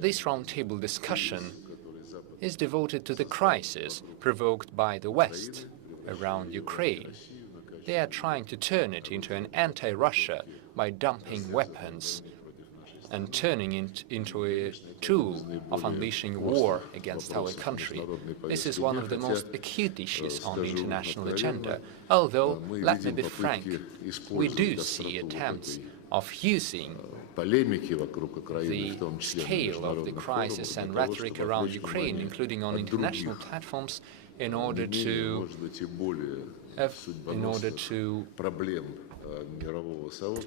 This roundtable discussion is devoted to the crisis provoked by the West around Ukraine. They are trying to turn it into an anti-Russia by dumping weapons and turning it into a tool of unleashing war against our country. This is one of the most acute issues on the international agenda, although, let me be frank, we do see attempts of using the scale of the crisis and rhetoric around Ukraine, including on international platforms, in order to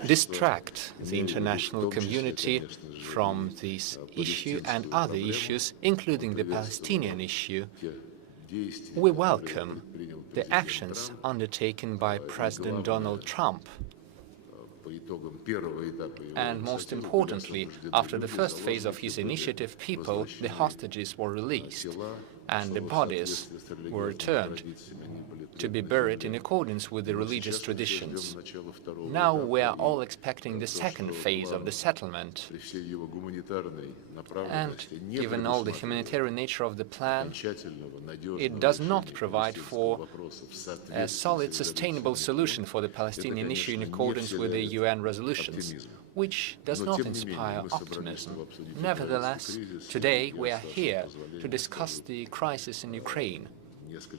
distract the international community from this issue and other issues, including the Palestinian issue. We welcome the actions undertaken by President Donald Trump. And most importantly, after the first phase of his initiative, the hostages were released and the bodies were returned to be buried in accordance with the religious traditions. Now we are all expecting the second phase of the settlement. And given all the humanitarian nature of the plan, it does not provide for a solid, sustainable solution for the Palestinian issue in accordance with the UN resolutions, which does not inspire optimism. Nevertheless, today we are here to discuss the crisis in Ukraine.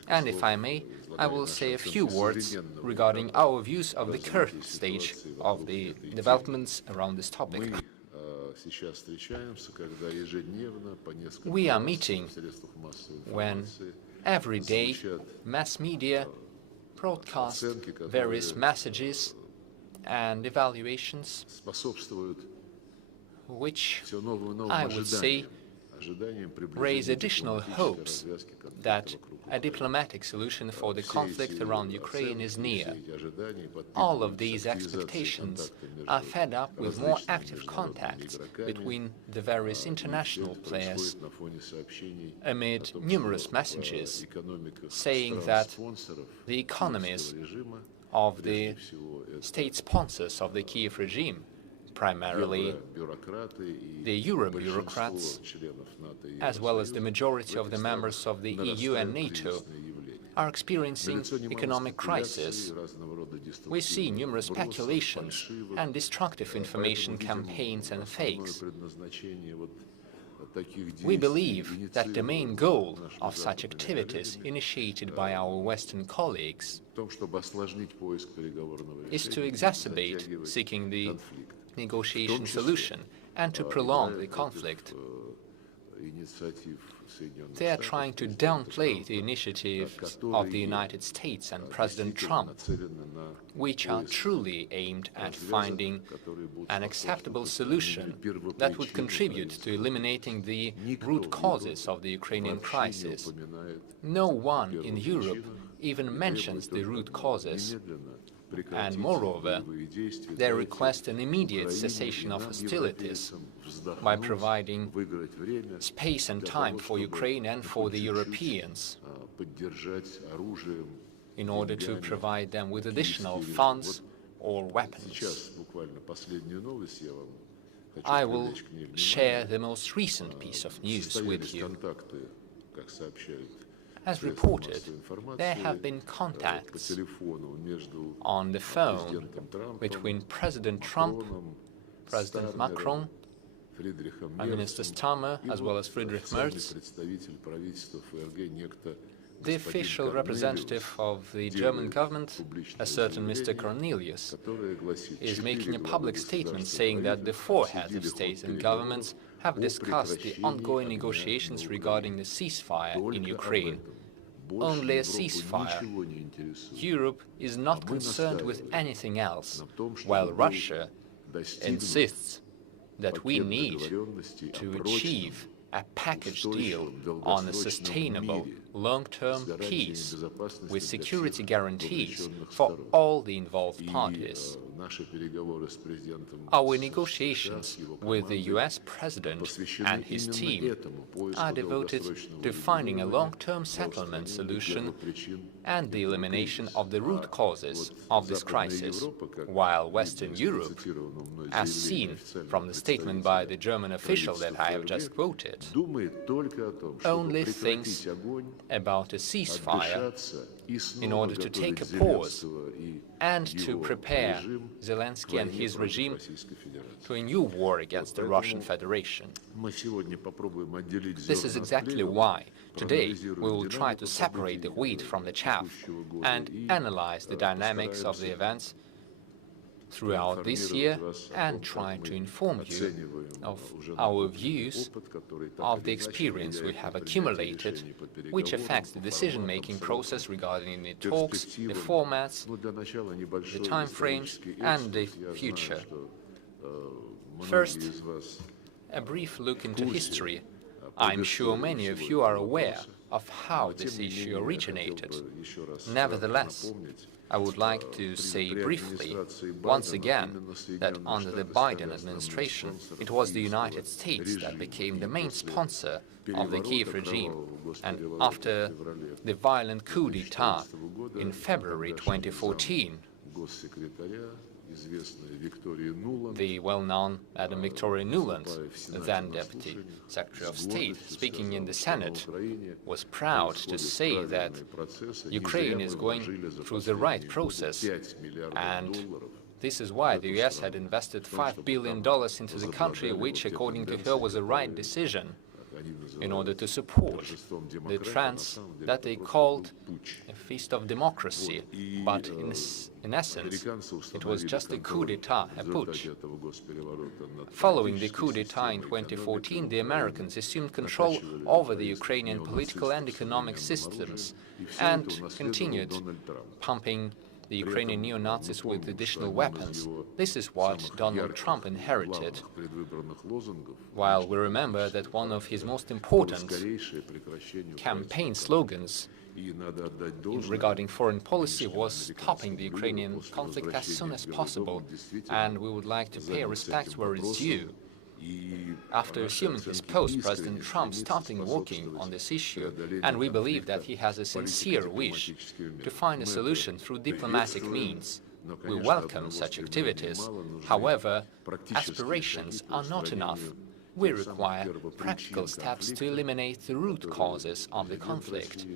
And if I may, I will say a few words regarding our views of the current stage of the developments around this topic. We are meeting when every day mass media broadcast various messages and evaluations which, I would say, raise additional hopes that a diplomatic solution for the conflict around Ukraine is near. All of these expectations are fed up with more active contacts between the various international players amid numerous messages saying that the economies of the state sponsors of the Kiev regime, primarily the Euro bureaucrats, as well as the majority of the members of the EU and NATO, are experiencing economic crisis. We see numerous speculations and destructive information campaigns and fakes. We believe that the main goal of such activities initiated by our Western colleagues is to exacerbate seeking the negotiation solution and to prolong the conflict. They are trying to downplay the initiatives of the United States and President Trump, which are truly aimed at finding an acceptable solution that would contribute to eliminating the root causes of the Ukrainian crisis. No one in Europe even mentions the root causes. And moreover, they request an immediate cessation of hostilities by providing space and time for Ukraine and for the Europeans in order to provide them with additional funds or weapons. I will share the most recent piece of news with you. As reported, there have been contacts on the phone between President Trump, President Macron, Prime Minister Starmer, as well as Friedrich Merz. The official representative of the German government, a certain Mr. Cornelius, is making a public statement saying that the four heads of state and governments have discussed the ongoing negotiations regarding the ceasefire in Ukraine. Only a ceasefire. Europe is not concerned with anything else, while Russia insists that we need to achieve a package deal on a sustainable, long-term peace with security guarantees for all the involved parties. Our negotiations with the US President and his team are devoted to finding a long-term settlement solution and the elimination of the root causes of this crisis, while Western Europe, as seen from the statement by the German official that I have just quoted, only thinks about a ceasefire in order to take a pause and to prepare Zelensky and his regime to a new war against the Russian Federation. This is exactly why today we will try to separate the wheat from the chaff and analyze the dynamics of the events throughout this year and try to inform you of our views of the experience we have accumulated, which affects the decision-making process regarding the talks, the formats, the time frames and the future. First, a brief look into history. I'm sure many of you are aware of how this issue originated. Nevertheless, I would like to say briefly, once again, that under the Biden administration, it was the United States that became the main sponsor of the Kiev regime, and after the violent coup d'etat in February 2014, the well-known Madam Victoria Nuland, then Deputy Secretary of State, speaking in the Senate, was proud to say that Ukraine is going through the right process, and this is why the US had invested $5 billion into the country, which, according to her, was the right decision in order to support the trends that they called a feast of democracy, but in essence, it was just a coup d'etat, a putsch. Following the coup d'etat in 2014, the Americans assumed control over the Ukrainian political and economic systems and continued pumping the Ukrainian neo-Nazis with additional weapons. This is what Donald Trump inherited, while we remember that one of his most important campaign slogans regarding foreign policy was stopping the Ukrainian conflict as soon as possible, and we would like to pay respect where it's due. After assuming his post, President Trump started working on this issue, and we believe that he has a sincere wish to find a solution through diplomatic means. We welcome such activities. However, aspirations are not enough. We require practical steps to eliminate the root causes of the conflict.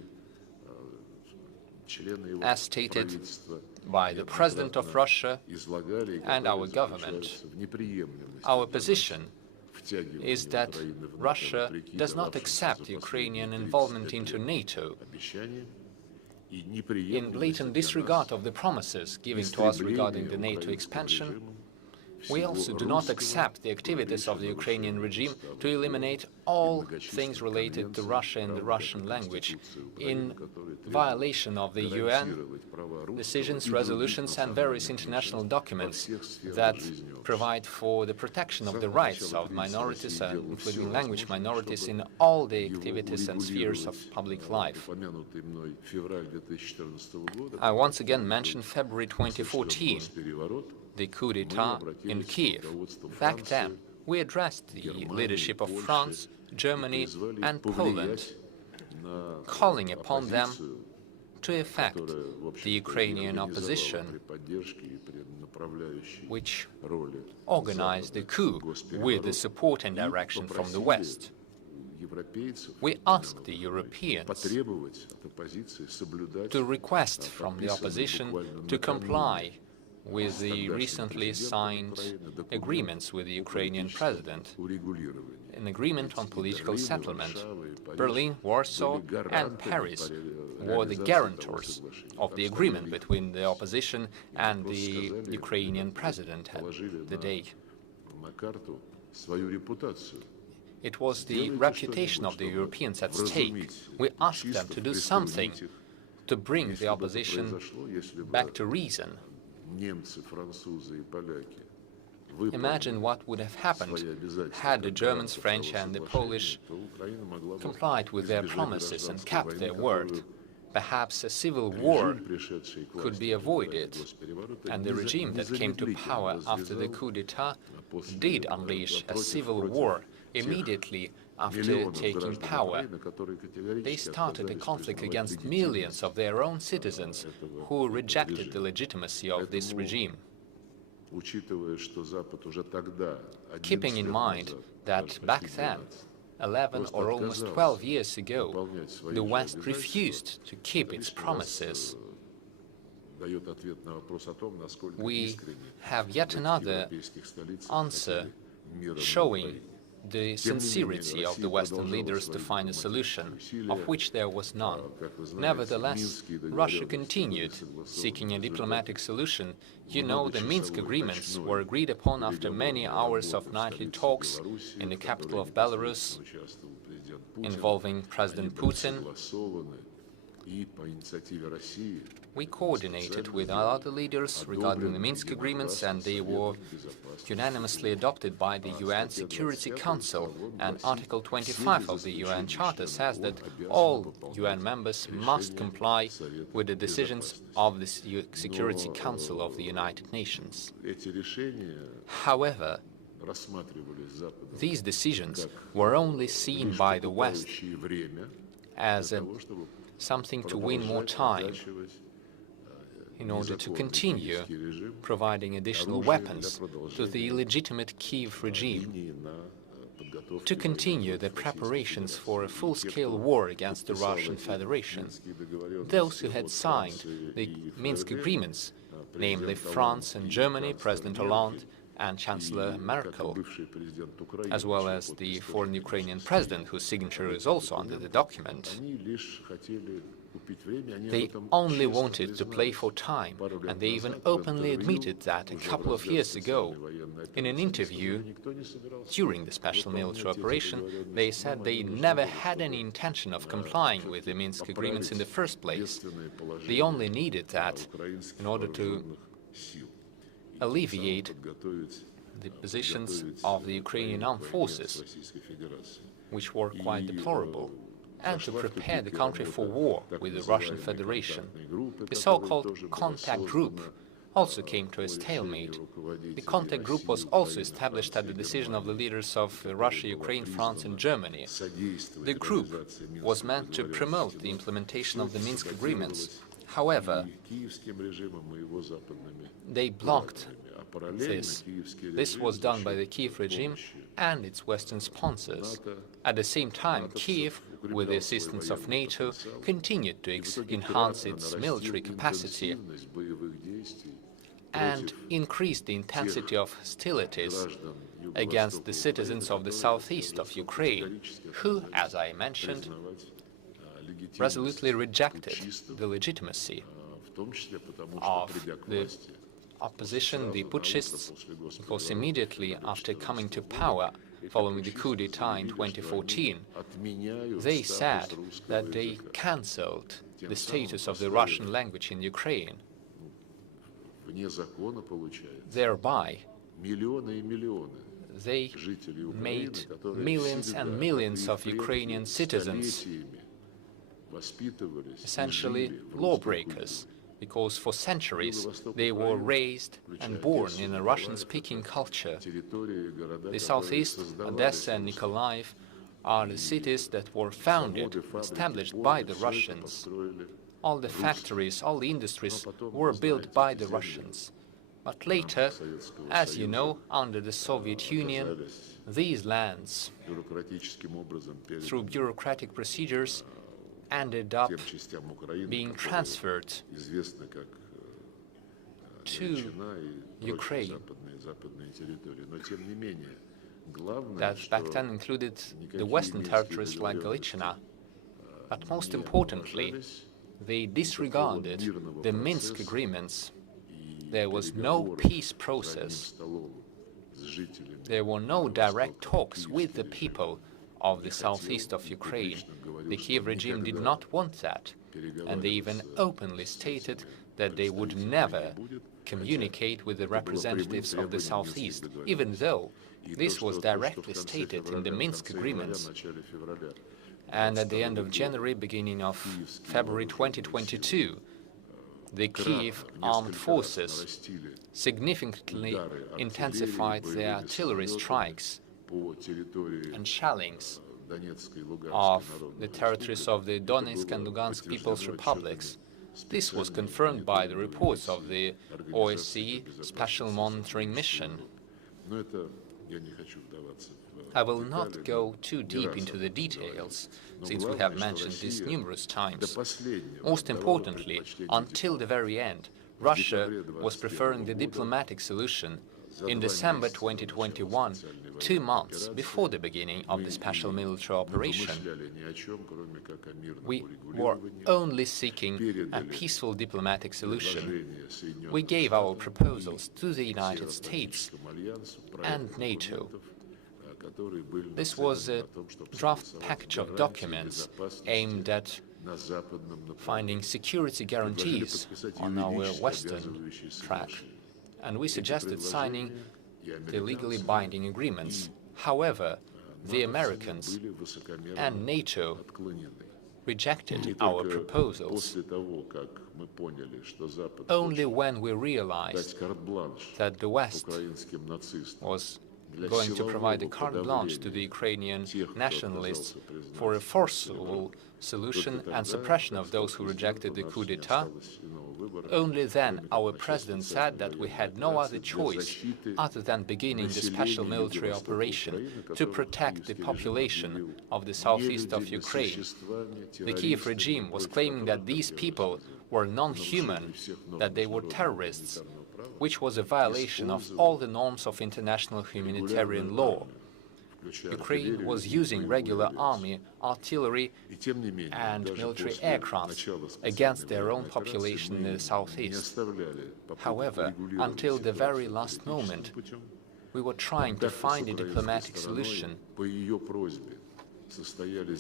As stated by the President of Russia and our government, our position is that Russia does not accept Ukrainian involvement into NATO in blatant disregard of the promises given to us regarding the NATO expansion. We also do not accept the activities of the Ukrainian regime to eliminate all things related to Russia and the Russian language, in violation of the UN decisions, resolutions and various international documents that provide for the protection of the rights of minorities, including language minorities, in all the activities and spheres of public life. I once again mentioned February 2014. The coup d'etat in Kiev. Back then, we addressed the leadership of France, Germany and Poland, calling upon them to effect the Ukrainian opposition, which organized the coup with the support and direction from the West. We asked the Europeans to request from the opposition to comply with the recently signed agreements with the Ukrainian president, an agreement on political settlement. Berlin, Warsaw and Paris were the guarantors of the agreement between the opposition and the Ukrainian president at the day. It was the reputation of the Europeans at stake. We asked them to do something to bring the opposition back to reason. Imagine what would have happened had the Germans, French and the Polish complied with their promises and kept their word. perhaps a civil war could be avoided, and the regime that came to power after the coup d'etat did unleash a civil war immediately after taking power. They started a conflict against millions of their own citizens who rejected the legitimacy of this regime. Keeping in mind that back then, 11 or almost 12 years ago, the West refused to keep its promises, we have yet another answer showing the sincerity of the Western leaders to find a solution, of which there was none. Nevertheless, Russia continued seeking a diplomatic solution. You know, the Minsk agreements were agreed upon after many hours of nightly talks in the capital of Belarus, involving President Putin. We coordinated with our other leaders regarding the Minsk agreements, and they were unanimously adopted by the UN Security Council. And Article 25 of the UN Charter says that all UN members must comply with the decisions of the Security Council of the United Nations. However, these decisions were only seen by the West as something to win more time in order to continue providing additional weapons to the illegitimate Kiev regime, to continue the preparations for a full-scale war against the Russian Federation. Those who had signed the Minsk agreements, namely France and Germany, President Hollande and Chancellor Merkel, as well as the foreign Ukrainian president, whose signature is also under the document, they only wanted to play for time, and they even openly admitted that a couple of years ago. In an interview during the special military operation, they said they never had any intention of complying with the Minsk agreements in the first place. They only needed that in order to alleviate the positions of the Ukrainian armed forces, which were quite deplorable, and to prepare the country for war with the Russian Federation. The so-called contact group also came to a stalemate. The contact group was also established at the decision of the leaders of Russia, Ukraine, France and Germany. The group was meant to promote the implementation of the Minsk agreements. However, they blocked this. This was done by the Kiev regime and its Western sponsors. At the same time, Kiev, with the assistance of NATO, continued to enhance its military capacity and increase the intensity of hostilities against the citizens of the southeast of Ukraine, who, as I mentioned, resolutely rejected the legitimacy of the opposition, the putschists, because immediately after coming to power following the coup d'etat in 2014, they said that they cancelled the status of the Russian language in Ukraine. Thereby, they made millions and millions of Ukrainian citizens essentially lawbreakers, because for centuries they were raised and born in a Russian-speaking culture. The southeast, Odessa and Nikolaev, are the cities that were founded, established by the Russians. All the factories, all the industries were built by the Russians. But later, as you know, under the Soviet Union, these lands, through bureaucratic procedures, ended up being transferred to Ukraine. That back then included the western territories like Galicia. But most importantly, they disregarded the Minsk agreements. There was no peace process. There were no direct talks with the people of the southeast of Ukraine. The Kiev regime did not want that, and they even openly stated that they would never communicate with the representatives of the southeast, even though this was directly stated in the Minsk agreements. And at the end of January, beginning of February 2022, the Kiev armed forces significantly intensified their artillery strikes and shellings of the territories of the Donetsk and Lugansk People's Republics. This was confirmed by the reports of the OSCE Special Monitoring Mission. I will not go too deep into the details, since we have mentioned this numerous times. Most importantly, until the very end, Russia was preferring the diplomatic solution. In December 2021, 2 months before the beginning of the special military operation, we were only seeking a peaceful diplomatic solution. We gave our proposals to the United States and NATO. This was a draft package of documents aimed at finding security guarantees on our western track, and we suggested signing the legally binding agreements. However, the Americans and NATO rejected our proposals. Only when we realized that the West was going to provide a carte blanche to the Ukrainian nationalists for a forcible solution and suppression of those who rejected the coup d'etat, only then our president said that we had no other choice other than beginning the special military operation to protect the population of the southeast of Ukraine. The Kiev regime was claiming that these people were non-human, that they were terrorists, which was a violation of all the norms of international humanitarian law. Ukraine was using regular army, artillery and military aircraft against their own population in the southeast. However, until the very last moment, we were trying to find a diplomatic solution.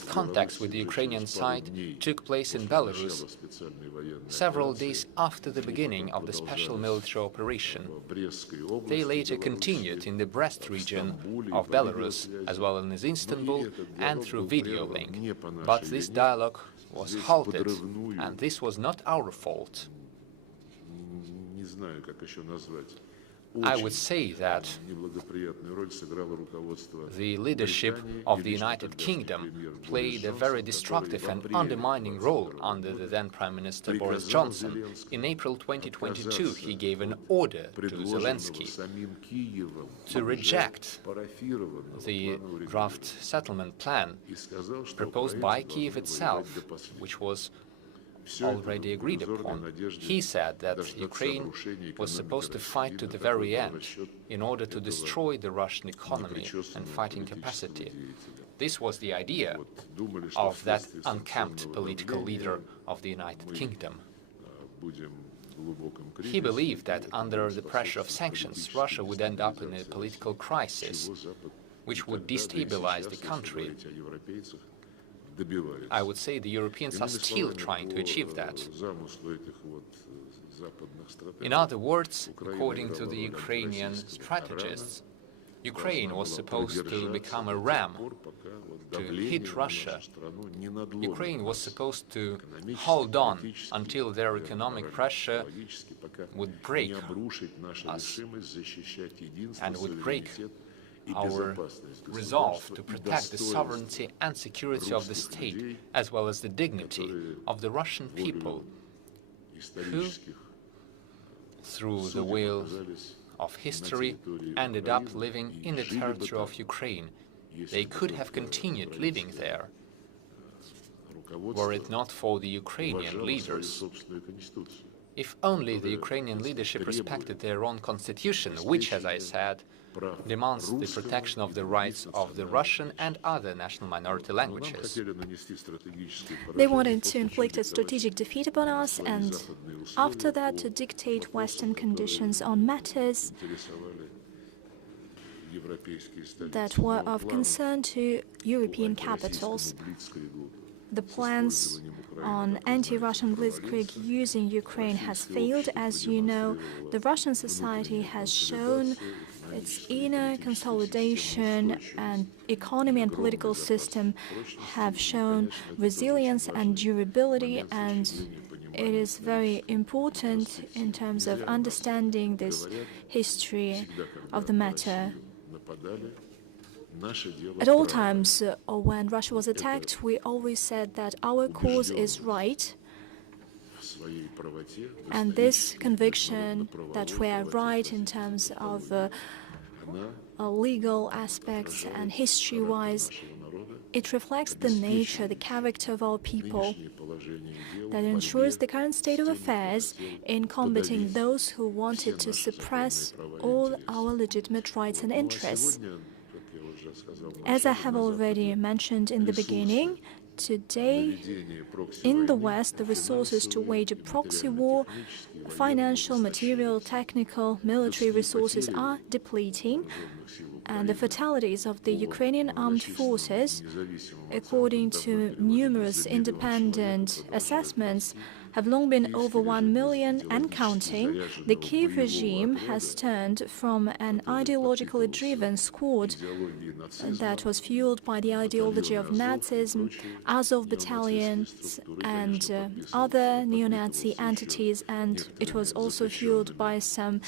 Contacts with the Ukrainian side took place in Belarus several days after the beginning of the special military operation. They later continued in the Brest region of Belarus, as well as in Istanbul and through video link. But this dialogue was halted, and this was not our fault. I would say that the leadership of the United Kingdom played a very destructive and undermining role under the then Prime Minister Boris Johnson. In April 2022, he gave an order to Zelensky to reject the draft settlement plan proposed by Kiev itself, which was already agreed upon. He said that Ukraine was supposed to fight to the very end in order to destroy the Russian economy and fighting capacity. This was the idea of that unkempt political leader of the United Kingdom. He believed that under the pressure of sanctions, Russia would end up in a political crisis, which would destabilize the country. I would say the Europeans are still trying to achieve that. In other words, according to the Ukrainian strategists, Ukraine was supposed to become a ram to hit Russia. Ukraine was supposed to hold on until their economic pressure would break us and would break our resolve to protect the sovereignty and security of the state, as well as the dignity of the Russian people, who, through the will of history, ended up living in the territory of Ukraine. They could have continued living there, were it not for the Ukrainian leaders. If only the Ukrainian leadership respected their own constitution, which, as I said, demands the protection of the rights of the Russian and other national minority languages. They wanted to inflict a strategic defeat upon us, and after that to dictate Western conditions on matters that were of concern to European capitals. The plans on anti-Russian blitzkrieg using Ukraine has failed. As you know, the Russian society has shown its inner consolidation and economy and political system have shown resilience and durability, and it is very important in terms of understanding this history of the matter. At all times, when Russia was attacked, we always said that our cause is right, and this conviction that we are right in terms of legal aspects and history-wise, it reflects the nature, the character of our people, that ensures the current state of affairs in combating those who wanted to suppress all our legitimate rights and interests. As I have already mentioned in the beginning, today, in the West, the resources to wage a proxy war, financial, material, technical, military resources are depleting, and the fatalities of the Ukrainian armed forces, according to numerous independent assessments, have long been over 1 million and counting. The Kiev regime has turned from an ideologically driven squad that was fueled by the ideology of Nazism, Azov battalions, and other neo-Nazi entities, and it was also fueled by some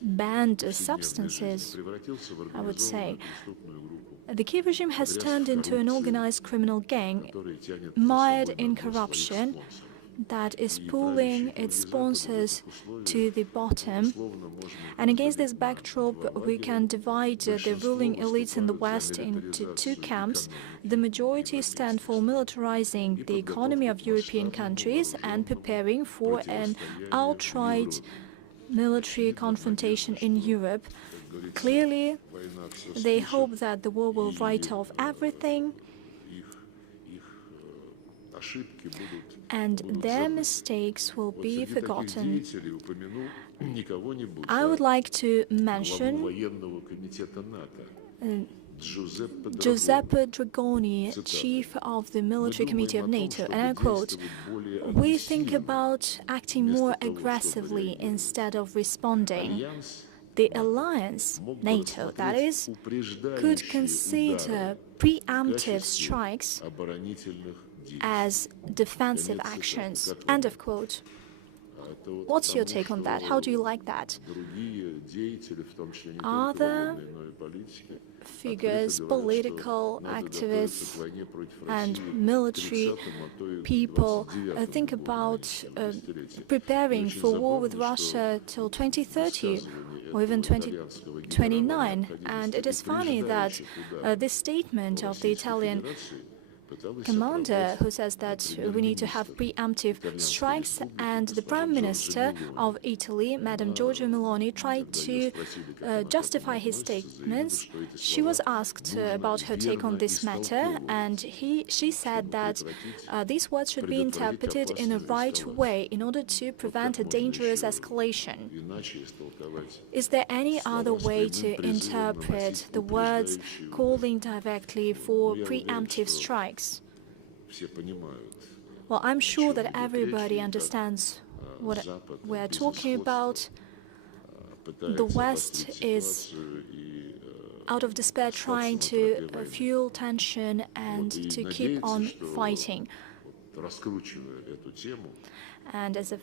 banned substances, I would say. The Kiev regime has turned into an organized criminal gang mired in corruption that is pulling its sponsors to the bottom. And against this backdrop, we can divide the ruling elites in the West into two camps. The majority stand for militarizing the economy of European countries and preparing for an outright military confrontation in Europe. Clearly, they hope that the war will write off everything, and their mistakes will be forgotten. I would like to mention Giuseppe Dragoni, chief of the military committee of NATO, and I quote, "We think about acting more aggressively instead of responding. The alliance, NATO that is, could consider preemptive strikes as defensive actions." End of quote. What's your take on that? How do you like that? Other figures, political activists and military people think about preparing for war with Russia till 2030 or even 2029. And it is funny that this statement of the Italian commander who says that we need to have preemptive strikes, and the Prime Minister of Italy, Madame Giorgia Meloni, tried to justify his statements. She was asked about her take on this matter, and she said that these words should be interpreted in a right way in order to prevent a dangerous escalation. Is there any other way to interpret the words calling directly for preemptive strikes? Well, I'm sure that everybody understands what we're talking about. The West is out of despair trying to fuel tension and to keep on fighting. And as a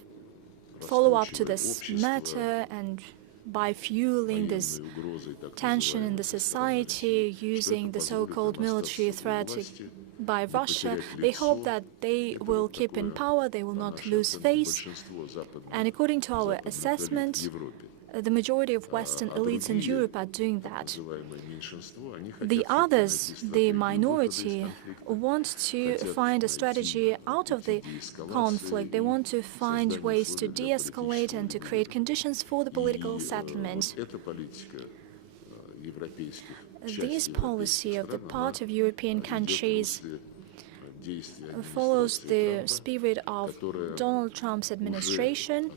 follow-up to this matter, and by fueling this tension in the society, using the so-called military threat by Russia, they hope that they will keep in power, they will not lose face. And according to our assessment, the majority of Western elites in Europe are doing that. The others, the minority, want to find a strategy out of the conflict. They want to find ways to de-escalate and to create conditions for the political settlement. This policy of the part of European countries follows the spirit of Donald Trump's administration.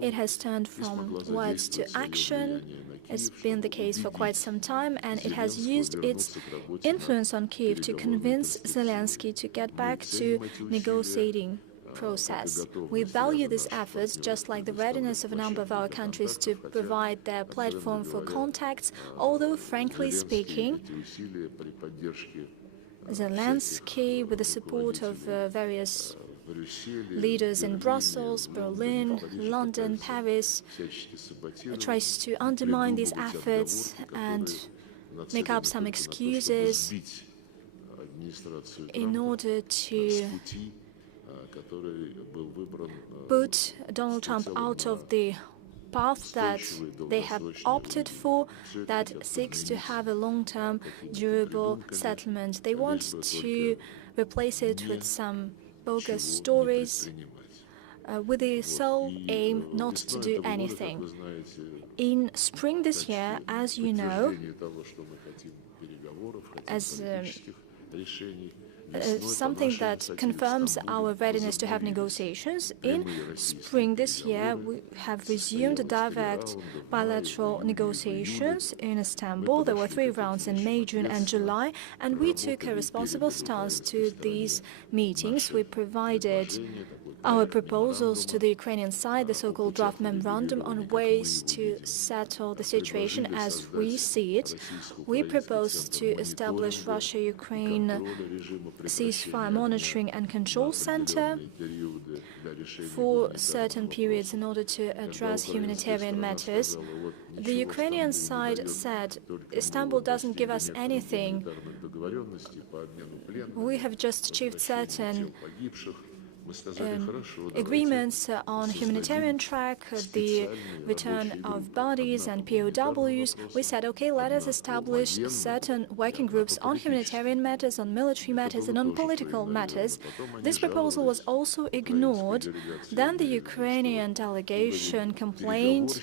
It has turned from words to action. It's been the case for quite some time, and it has used its influence on Kiev to convince Zelensky to get back to negotiating process. We value these efforts just like the readiness of a number of our countries to provide their platform for contacts, although, frankly speaking, Zelensky, with the support of various leaders in Brussels, Berlin, London, Paris, tries to undermine these efforts and make up some excuses in order to put Donald Trump out of the path that they have opted for, that seeks to have a long-term, durable settlement. They want to replace it with some bogus stories with the sole aim not to do anything. In spring this year, as you know, as something that confirms our readiness to have negotiations, in spring this year we have resumed direct bilateral negotiations in Istanbul. There were 3 rounds in May, June and July, and we took a responsible stance to these meetings. We provided our proposals to the Ukrainian side, the so-called draft memorandum on ways to settle the situation as we see it. We proposed to establish Russia-Ukraine ceasefire monitoring and control center for certain periods in order to address humanitarian matters. The Ukrainian side said, Istanbul doesn't give us anything. We have just achieved certain agreements on humanitarian track, the return of bodies and POWs. We said, okay, let us establish certain working groups on humanitarian matters, on military matters, and on political matters. This proposal was also ignored. Then the Ukrainian delegation complained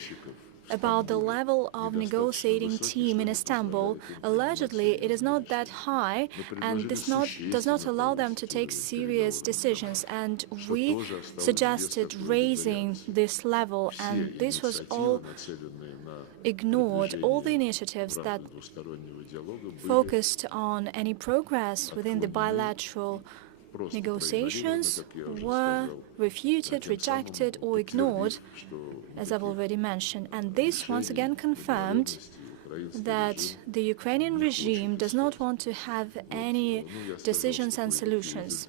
about the level of negotiating team in Istanbul. Allegedly, it is not that high, and this does not allow them to take serious decisions. And we suggested raising this level, and this was all ignored. All the initiatives that focused on any progress within the bilateral negotiations were refuted, rejected, or ignored, as I've already mentioned. And this once again confirmed that the Ukrainian regime does not want to have any decisions and solutions.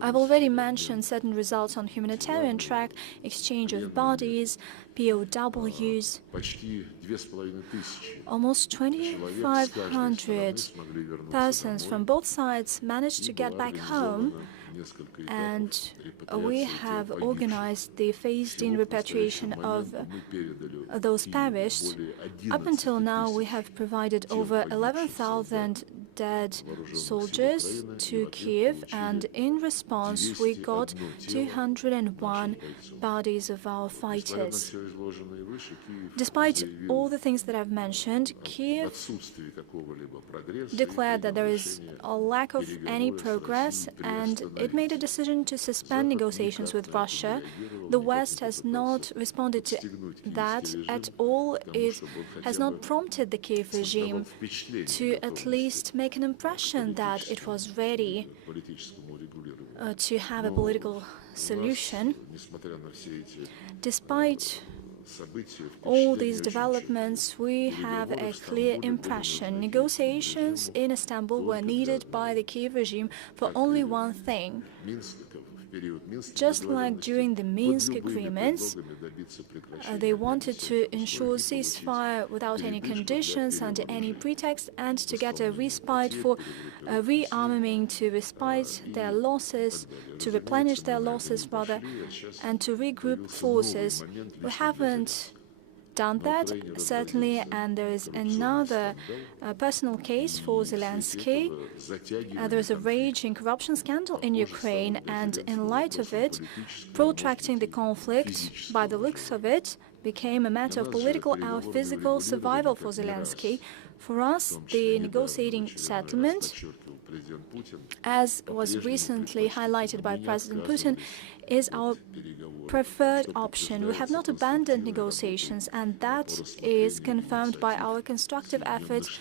I've already mentioned certain results on humanitarian track, exchange of bodies, POWs. Almost 2,500 persons from both sides managed to get back home, and we have organized the phased-in repatriation of those perished. Up until now, we have provided over 11,000 dead soldiers to Kiev, and in response, we got 201 bodies of our fighters. Despite all the things that I've mentioned, Kiev declared that there is a lack of any progress, and it made a decision to suspend negotiations with Russia. The West has not responded to that at all. It has not prompted the Kiev regime to at least make an impression that it was ready to have a political solution. Despite all these developments, we have a clear impression. Negotiations in Istanbul were needed by the Kiev regime for only one thing. Just like during the Minsk agreements, they wanted to ensure ceasefire without any conditions, under any pretext, and to get a respite for rearming, to respite their losses, to replenish their losses, rather, and to regroup forces. We haven't done that, certainly, and there is another personal case for Zelensky. There is a raging corruption scandal in Ukraine, and in light of it, protracting the conflict, by the looks of it, became a matter of political or physical survival for Zelensky. For us, the negotiating settlement, as was recently highlighted by President Putin, is our preferred option. We have not abandoned negotiations, and that is confirmed by our constructive efforts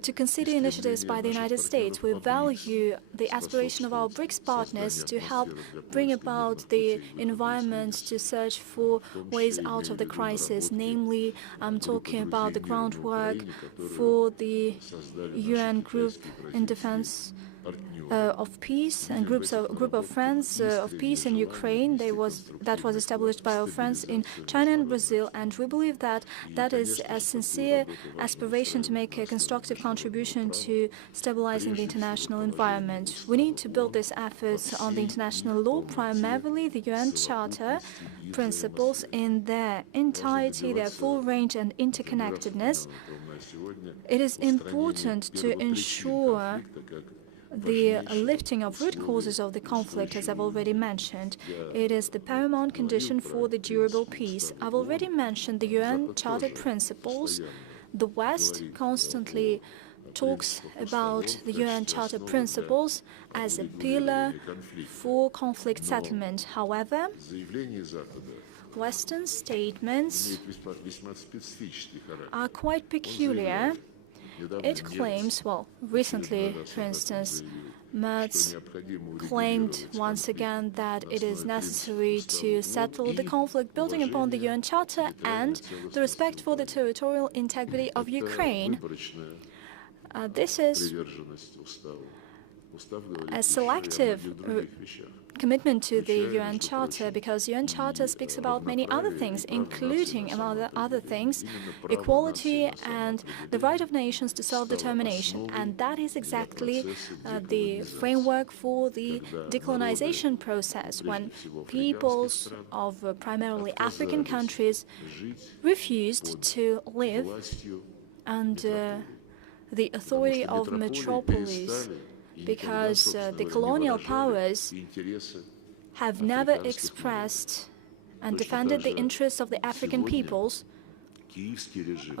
to consider initiatives by the United States. We value the aspiration of our BRICS partners to help bring about the environment to search for ways out of the crisis. Namely, I'm talking about the groundwork for the UN group in defense of peace and group of friends of peace in Ukraine. That was established by our friends in China and Brazil, and we believe that that is a sincere aspiration to make a constructive contribution to stabilizing the international environment. We need to build these efforts on the international law, primarily the UN Charter principles in their entirety, their full range and interconnectedness. It is important to ensure the lifting of root causes of the conflict, as I've already mentioned. It is the paramount condition for the durable peace. I've already mentioned the UN Charter principles. The West constantly talks about the UN Charter principles as a pillar for conflict settlement. However, Western statements are quite peculiar. It claims, well, recently, for instance, Merz claimed once again that it is necessary to settle the conflict building upon the UN Charter and the respect for the territorial integrity of Ukraine. This is a selective commitment to the UN Charter, because UN Charter speaks about many other things, including, among other things, equality and the right of nations to self-determination. And that is exactly the framework for the decolonization process, when peoples of primarily African countries refused to live under the authority of metropolis, because the colonial powers have never expressed and defended the interests of the African peoples.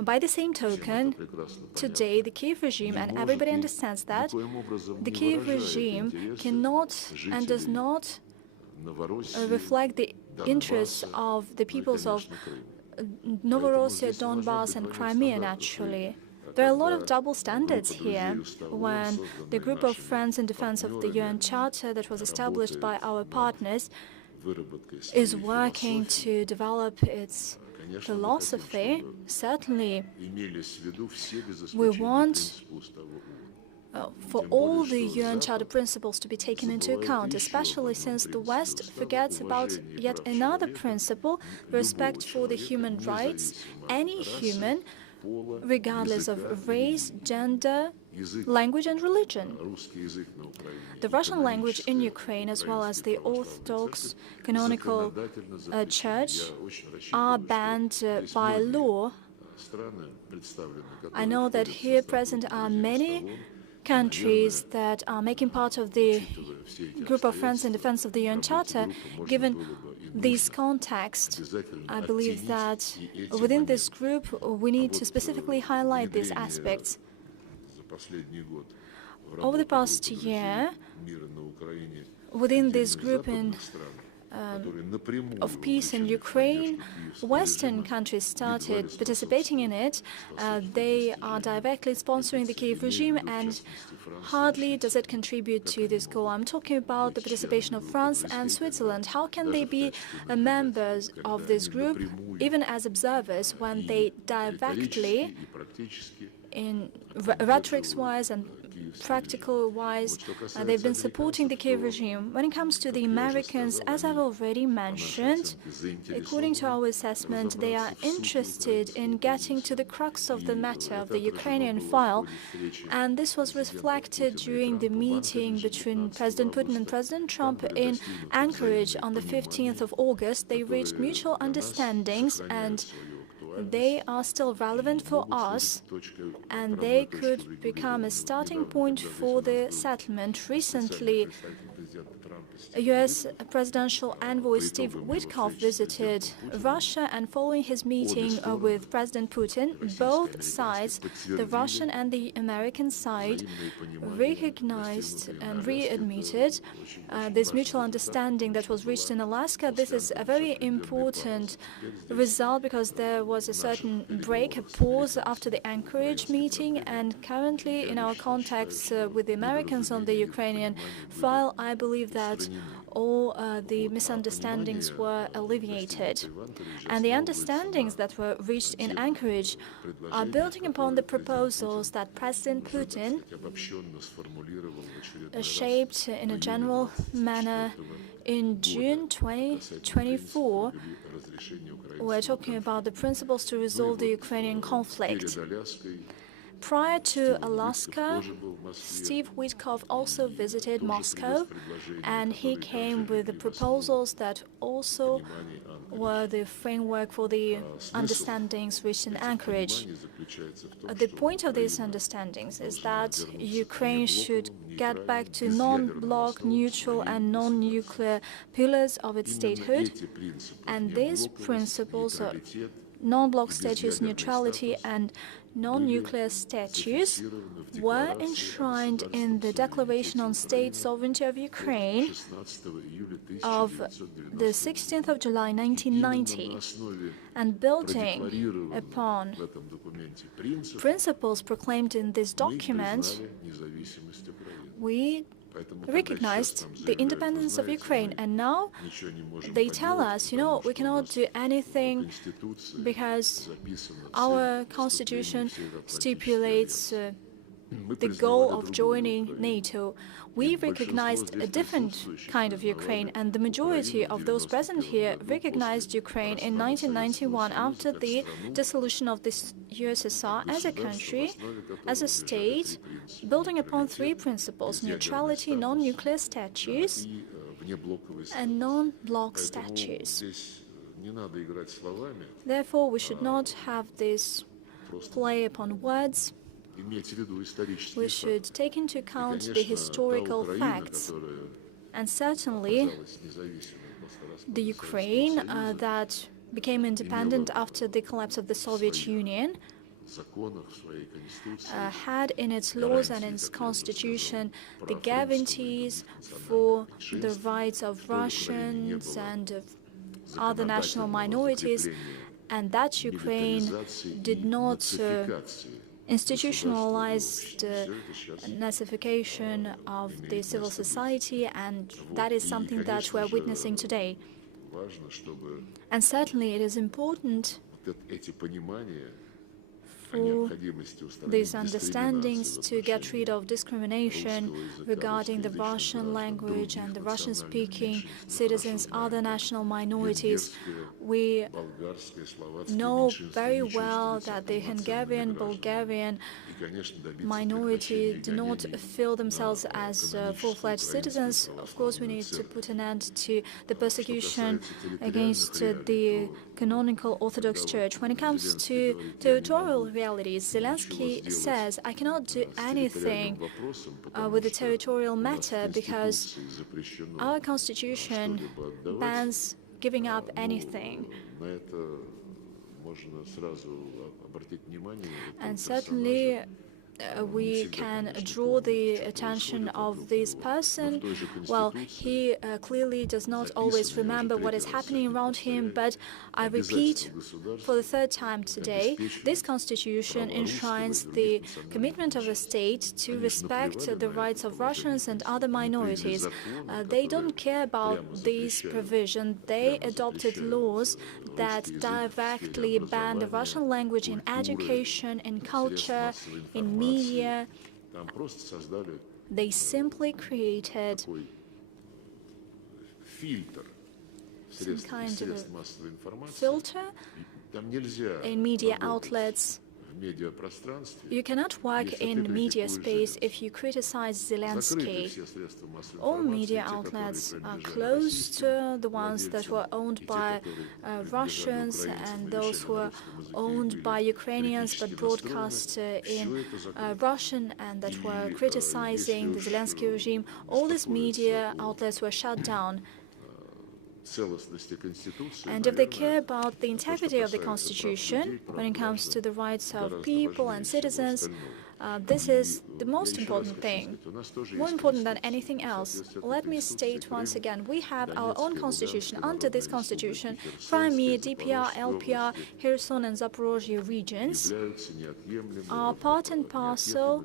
By the same token, today the Kiev regime, and everybody understands that, the Kiev regime cannot and does not reflect the interests of the peoples of Novorossiya, Donbass and Crimea, naturally. There are a lot of double standards here. When the group of friends in defense of the UN Charter that was established by our partners is working to develop its philosophy, certainly we want for all the UN Charter principles to be taken into account, especially since the West forgets about yet another principle, respect for the human rights. Any human, regardless of race, gender, language and religion. The Russian language in Ukraine, as well as the Orthodox canonical church, are banned by law. I know that here present are many countries that are making part of the group of friends in defense of the UN Charter. Given this context, I believe that within this group we need to specifically highlight these aspects. Over the past year, within this group of peace in Ukraine, Western countries started participating in it. They are directly sponsoring the Kiev regime, and hardly does it contribute to this goal. I'm talking about the participation of France and Switzerland. How can they be members of this group, even as observers, when they directly, in rhetorics-wise and practical-wise, they've been supporting the Kiev regime? When it comes to the Americans, as I've already mentioned, according to our assessment, they are interested in getting to the crux of the matter of the Ukrainian file, and this was reflected during the meeting between President Putin and President Trump in Anchorage on the 15th of August. They reached mutual understandings, and they are still relevant for us, and they could become a starting point for the settlement. Recently, U.S. Presidential Envoy Steve Witkoff visited Russia, and following his meeting with President Putin, both sides, the Russian and the American side, recognized and readmitted this mutual understanding that was reached in Alaska. This is a very important result because there was a certain break, a pause after the Anchorage meeting, and currently in our contacts with the Americans on the Ukrainian file, I believe that all the misunderstandings were alleviated. And the understandings that were reached in Anchorage are building upon the proposals that President Putin shaped in a general manner in June 2024. We're talking about the principles to resolve the Ukrainian conflict. Prior to Alaska, Steve Witkoff also visited Moscow, and he came with the proposals that also were the framework for the understandings reached in Anchorage. The point of these understandings is that Ukraine should get back to non-bloc, neutral and non-nuclear pillars of its statehood, and these principles are non-bloc status, neutrality and non-nuclear status were enshrined in the Declaration on State Sovereignty of Ukraine of the 16th of July 1990, and building upon principles proclaimed in this document, we recognized the independence of Ukraine, and now they tell us, we cannot do anything because our constitution stipulates the goal of joining NATO. We recognized a different kind of Ukraine, and the majority of those present here recognized Ukraine in 1991 after the dissolution of the USSR as a country, as a state, building upon three principles: neutrality, non-nuclear status, and non-bloc status. Therefore, we should not have this play upon words. We should take into account the historical facts, and certainly the Ukraine that became independent after the collapse of the Soviet Union had in its laws and in its constitution the guarantees for the rights of Russians and of other national minorities, and that Ukraine did not institutionalized Nazification of the civil society, and that is something that we're witnessing today. And certainly it is important for these understandings to get rid of discrimination regarding the Russian language and the Russian-speaking citizens, other national minorities. We know very well that the Hungarian, Bulgarian minority do not feel themselves as full-fledged citizens. Of course, we need to put an end to the persecution against the canonical Orthodox Church. When it comes to territorial realities, Zelensky says, I cannot do anything with the territorial matter because our constitution bans giving up anything. And certainly we can draw the attention of this person. Well, he clearly does not always remember what is happening around him, but I repeat for the third time today, this constitution enshrines the commitment of a state to respect the rights of Russians and other minorities. They don't care about these provisions. They adopted laws that directly ban the Russian language in education, in culture, in media. They simply created some kind of a filter in media outlets. You cannot work in media space if you criticize Zelensky. All media outlets are closed, the ones that were owned by Russians and those who were owned by Ukrainians but broadcast in Russian and that were criticizing the Zelensky regime. All these media outlets were shut down. And if they care about the integrity of the Constitution, when it comes to the rights of people and citizens, this is the most important thing, more important than anything else. Let me state once again, we have our own constitution. Under this constitution, Crimea, DPR, LPR, Kherson and Zaporozhye regions are part and parcel,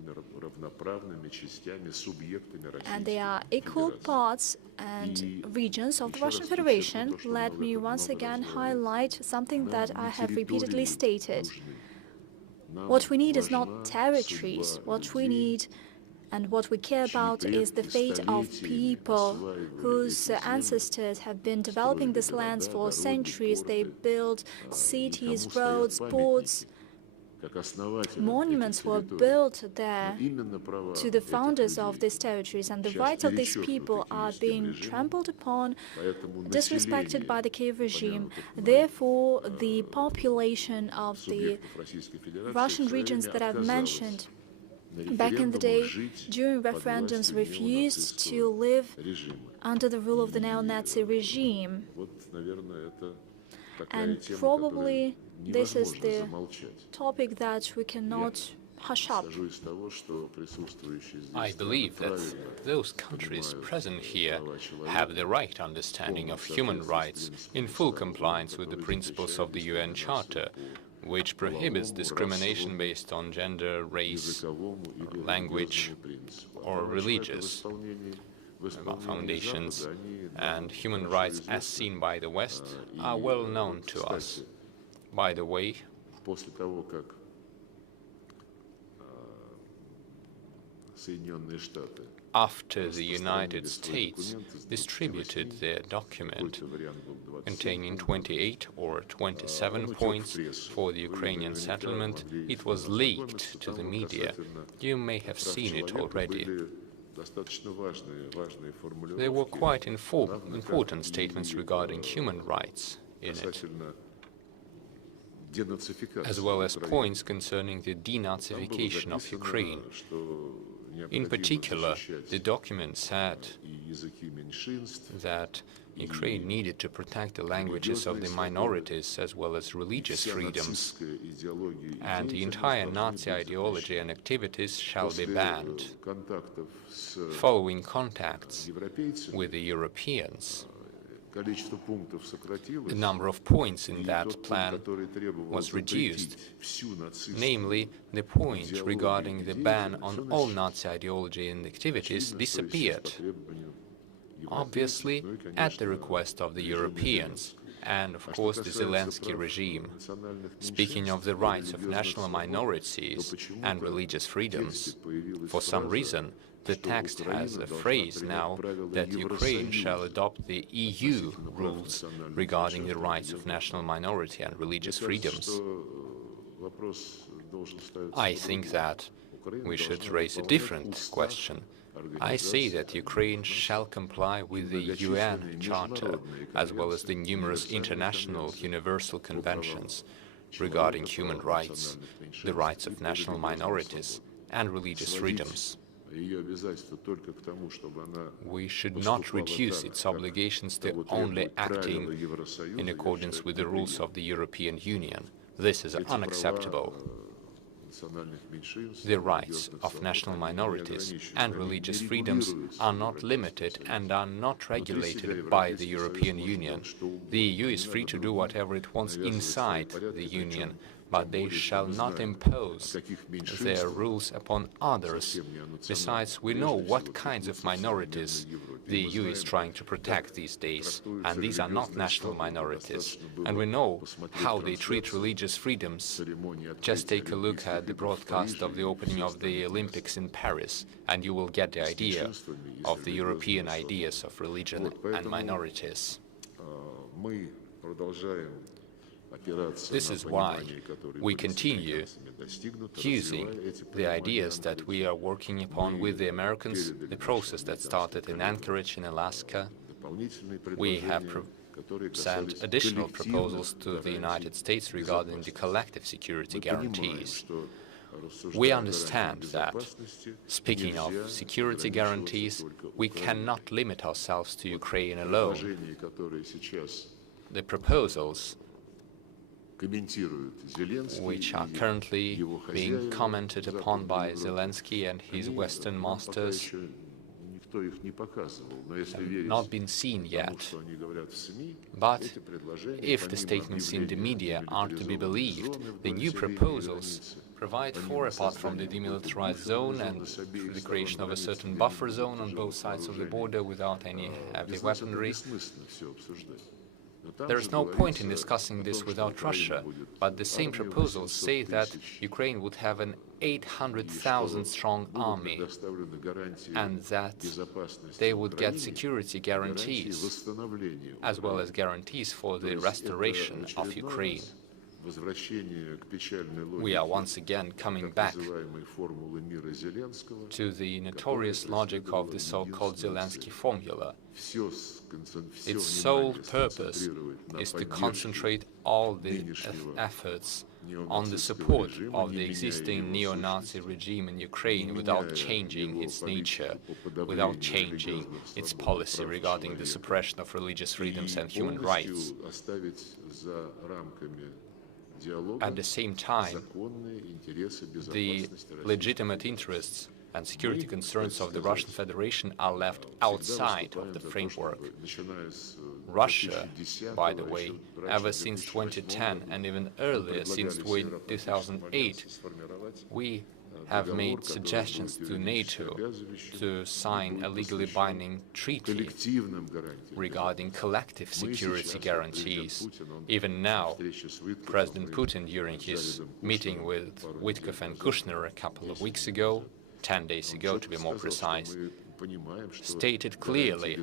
and they are equal parts and regions of the Russian Federation. Let me once again highlight something that I have repeatedly stated. What we need is not territories. What we need and what we care about is the fate of people whose ancestors have been developing these lands for centuries. They built cities, roads, ports. Monuments were built there to the founders of these territories, and the rights of these people are being trampled upon, disrespected by the Kiev regime. Therefore, the population of the Russian regions that I've mentioned back in the day, during referendums, refused to live under the rule of the neo-Nazi regime. And probably this is the topic that we cannot hush up. I believe that those countries present here have the right understanding of human rights in full compliance with the principles of the UN Charter, which prohibits discrimination based on gender, race, language, or religious foundations, and human rights as seen by the West are well known to us. By the way, after the United States distributed their document containing 28 or 27 points for the Ukrainian settlement, it was leaked to the media. You may have seen it already. There were quite important statements regarding human rights in it, as well as points concerning the denazification of Ukraine. In particular, the document said that Ukraine needed to protect the languages of the minorities as well as religious freedoms, and the entire Nazi ideology and activities shall be banned. Following contacts with the Europeans, the number of points in that plan was reduced, namely, the point regarding the ban on all Nazi ideology and activities disappeared, obviously at the request of the Europeans and, of course, the Zelensky regime. Speaking of the rights of national minorities and religious freedoms, for some reason, the text has a phrase now that Ukraine shall adopt the EU rules regarding the rights of national minority and religious freedoms. I think that we should raise a different question. I say that Ukraine shall comply with the UN Charter as well as the numerous international universal conventions regarding human rights, the rights of national minorities and religious freedoms. We should not reduce its obligations to only acting in accordance with the rules of the European Union. This is unacceptable. The rights of national minorities and religious freedoms are not limited and are not regulated by the European Union. The EU is free to do whatever it wants inside the Union, but they shall not impose their rules upon others. Besides, we know what kinds of minorities the EU is trying to protect these days, and these are not national minorities. And we know how they treat religious freedoms. Just take a look at the broadcast of the opening of the Olympics in Paris, and you will get the idea of the European ideas of religion and minorities. This is why we continue using the ideas that we are working upon with the Americans, the process that started in Anchorage in Alaska. We have sent additional proposals to the United States regarding the collective security guarantees. We understand that, speaking of security guarantees, we cannot limit ourselves to Ukraine alone. The proposals which are currently being commented upon by Zelensky and his Western masters have not been seen yet. But if the statements in the media are to be believed, the new proposals provide for, apart from the demilitarized zone and the creation of a certain buffer zone on both sides of the border without any heavy weaponry. There is no point in discussing this without Russia, but the same proposals say that Ukraine would have an 800,000-strong army and that they would get security guarantees, as well as guarantees for the restoration of Ukraine. We are once again coming back to the notorious logic of the so-called Zelensky formula. Its sole purpose is to concentrate all the efforts on the support of the existing neo-Nazi regime in Ukraine without changing its nature, without changing its policy regarding the suppression of religious freedoms and human rights. At the same time, the legitimate interests and security concerns of the Russian Federation are left outside of the framework. Russia, by the way, ever since 2010 and even earlier, since 2008, we have made suggestions to NATO to sign a legally binding treaty regarding collective security guarantees. Even now, President Putin, during his meeting with Witkoff and Kushner a couple of weeks ago, 10 days ago to be more precise, stated clearly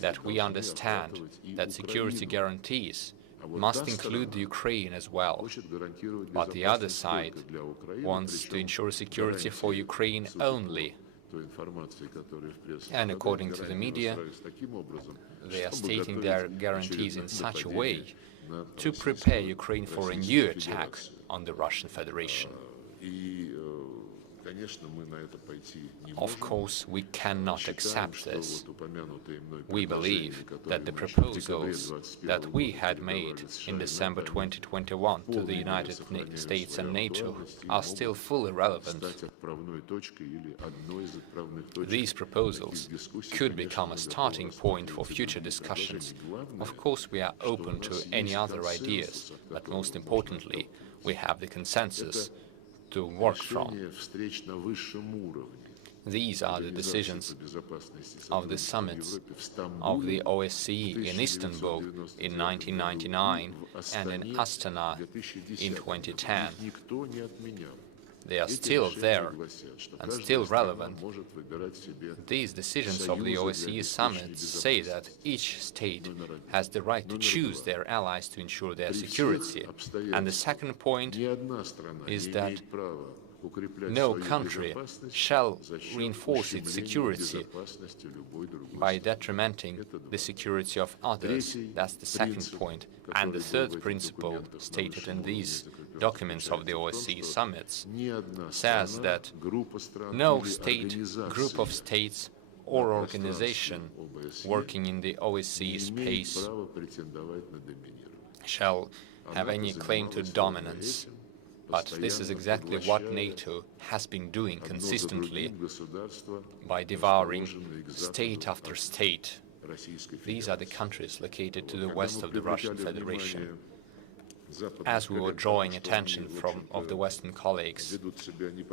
that we understand that security guarantees must include the Ukraine as well, but the other side wants to ensure security for Ukraine only. And according to the media, they are stating their guarantees in such a way to prepare Ukraine for a new attack on the Russian Federation. Of course, we cannot accept this. We believe that the proposals that we had made in December 2021 to the United States and NATO are still fully relevant. These proposals could become a starting point for future discussions. Of course, we are open to any other ideas, but most importantly, we have the consensus to work from. These are the decisions of the summits of the OSCE in Istanbul in 1999 and in Astana in 2010. They are still there and still relevant. These decisions of the OSCE summits say that each state has the right to choose their allies to ensure their security. And the second point is that no country shall reinforce its security by detrimenting the security of others. That's the second point. And the third principle stated in these documents of the OSCE summits says that no state, group of states or organization working in the OSCE space shall have any claim to dominance. But this is exactly what NATO has been doing consistently by devouring state after state. These are the countries located to the west of the Russian Federation. As we were drawing attention of the Western colleagues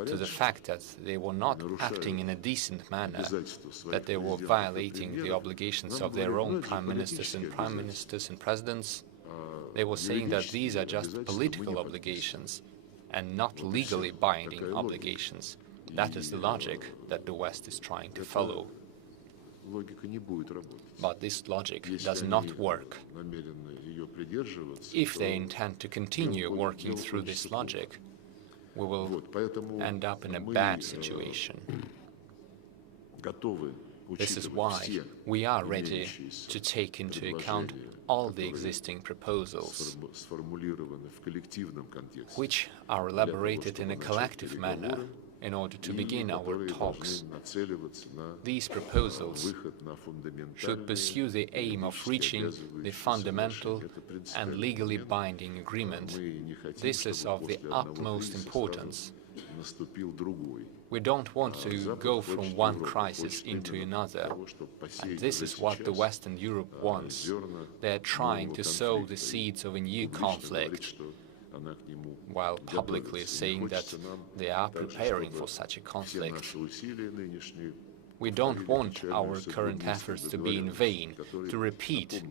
to the fact that they were not acting in a decent manner, that they were violating the obligations of their own prime ministers and presidents, they were saying that these are just political obligations and not legally binding obligations. That is the logic that the West is trying to follow. But this logic does not work. If they intend to continue working through this logic, we will end up in a bad situation. This is why we are ready to take into account all the existing proposals, which are elaborated in a collective manner in order to begin our talks. These proposals should pursue the aim of reaching the fundamental and legally binding agreement. This is of the utmost importance. We don't want to go from one crisis into another, and this is what the Western Europe wants. They are trying to sow the seeds of a new conflict, while publicly saying that they are preparing for such a conflict. We don't want our current efforts to be in vain, to repeat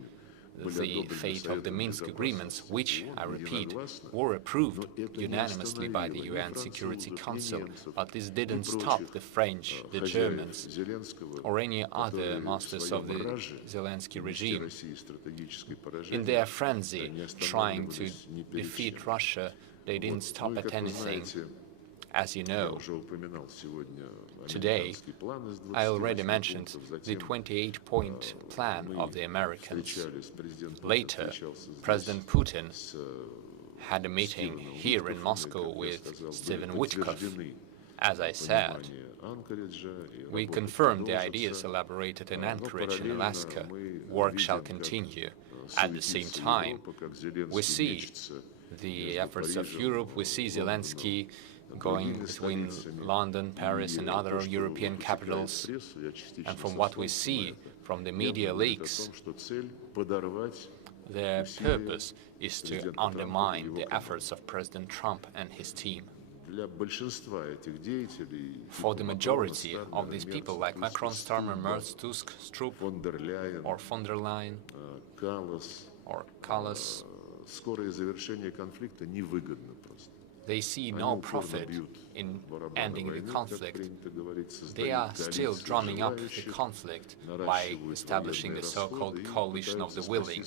the fate of the Minsk agreements, which, I repeat, were approved unanimously by the UN Security Council, but this didn't stop the French, the Germans, or any other masters of the Zelensky regime. In their frenzy, trying to defeat Russia, they didn't stop at anything. As you know, today, I already mentioned the 28-point plan of the Americans. Later, President Putin had a meeting here in Moscow with Stephen Witkoff. As I said, we confirmed the ideas elaborated in Anchorage in Alaska. Work shall continue. At the same time, we see the efforts of Europe, we see Zelensky going between London, Paris and other European capitals. And from what we see from the media leaks, their purpose is to undermine the efforts of President Trump and his team. For the majority of these people, like Macron, Starmer, Merz, Tusk, Stroop, or von der Leyen, or Kallas, they see no profit in ending the conflict. They are still drumming up the conflict by establishing the so-called coalition of the willing,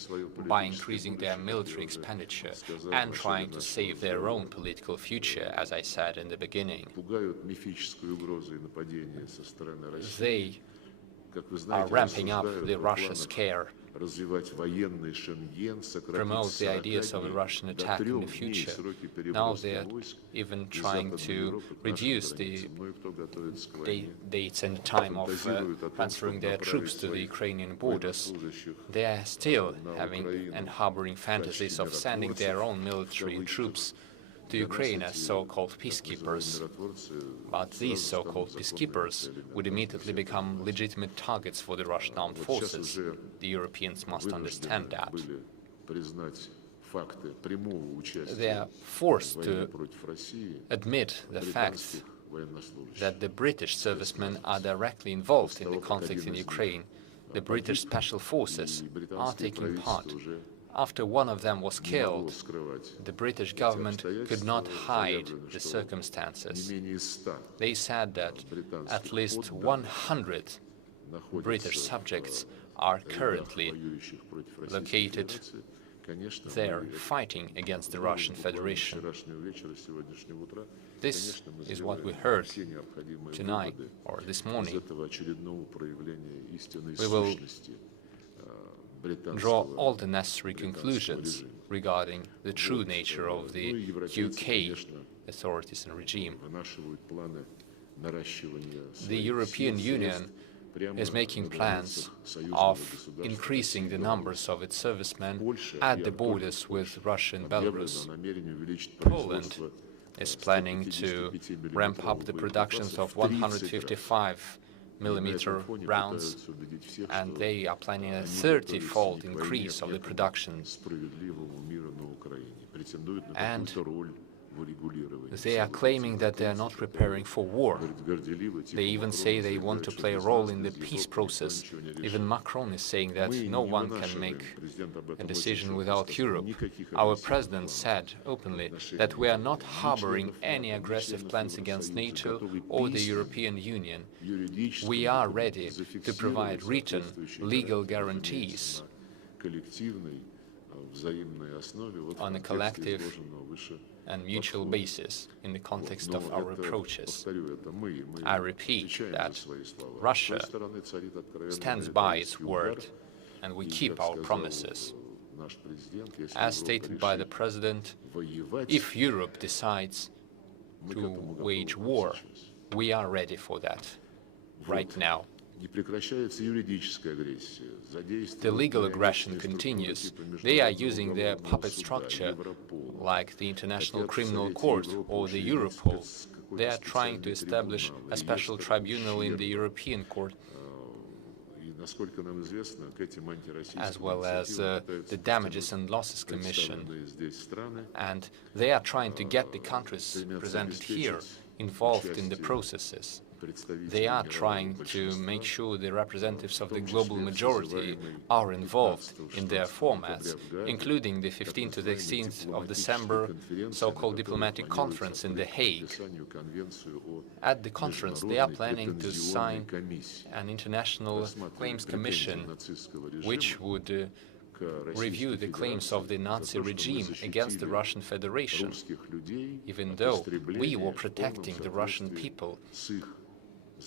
by increasing their military expenditure and trying to save their own political future, as I said in the beginning. They are ramping up the Russia scare, promote the ideas of a Russian attack in the future. Now they are even trying to reduce the dates and time of transferring their troops to the Ukrainian borders. They are still having and harboring fantasies of sending their own military troops to Ukraine as so-called peacekeepers. But these so-called peacekeepers would immediately become legitimate targets for the Russian armed forces. The Europeans must understand that. They are forced to admit the fact that the British servicemen are directly involved in the conflict in Ukraine. The British special forces are taking part. After one of them was killed, the British government could not hide the circumstances. They said that at least 100 British subjects are currently located there fighting against the Russian Federation. This is what we heard tonight or this morning. We will draw all the necessary conclusions regarding the true nature of the UK authorities and regime. The European Union is making plans of increasing the numbers of its servicemen at the borders with Russia and Belarus. Poland is planning to ramp up the productions of 155mm rounds, and they are planning a 30-fold increase of the production. And They are claiming that they are not preparing for war. They even say they want to play a role in the peace process. Even Macron is saying that no one can make a decision without Europe. Our president said openly that we are not harboring any aggressive plans against NATO or the European Union. We are ready to provide written legal guarantees on a collective and mutual basis in the context of our approaches. I repeat that Russia stands by its word and we keep our promises. As stated by the President, if Europe decides to wage war, we are ready for that right now. The legal aggression continues. They are using their puppet structure, like the International Criminal Court or the Europol. They are trying to establish a special tribunal in the European Court, as well as the Damages and Losses Commission. And they are trying to get the countries presented here involved in the processes. They are trying to make sure the representatives of the global majority are involved in their formats, including the 15th to the 16th of December so-called diplomatic conference in The Hague. At the conference, they are planning to sign an international claims commission, which would review the claims of the Nazi regime against the Russian Federation. Even though we were protecting the Russian people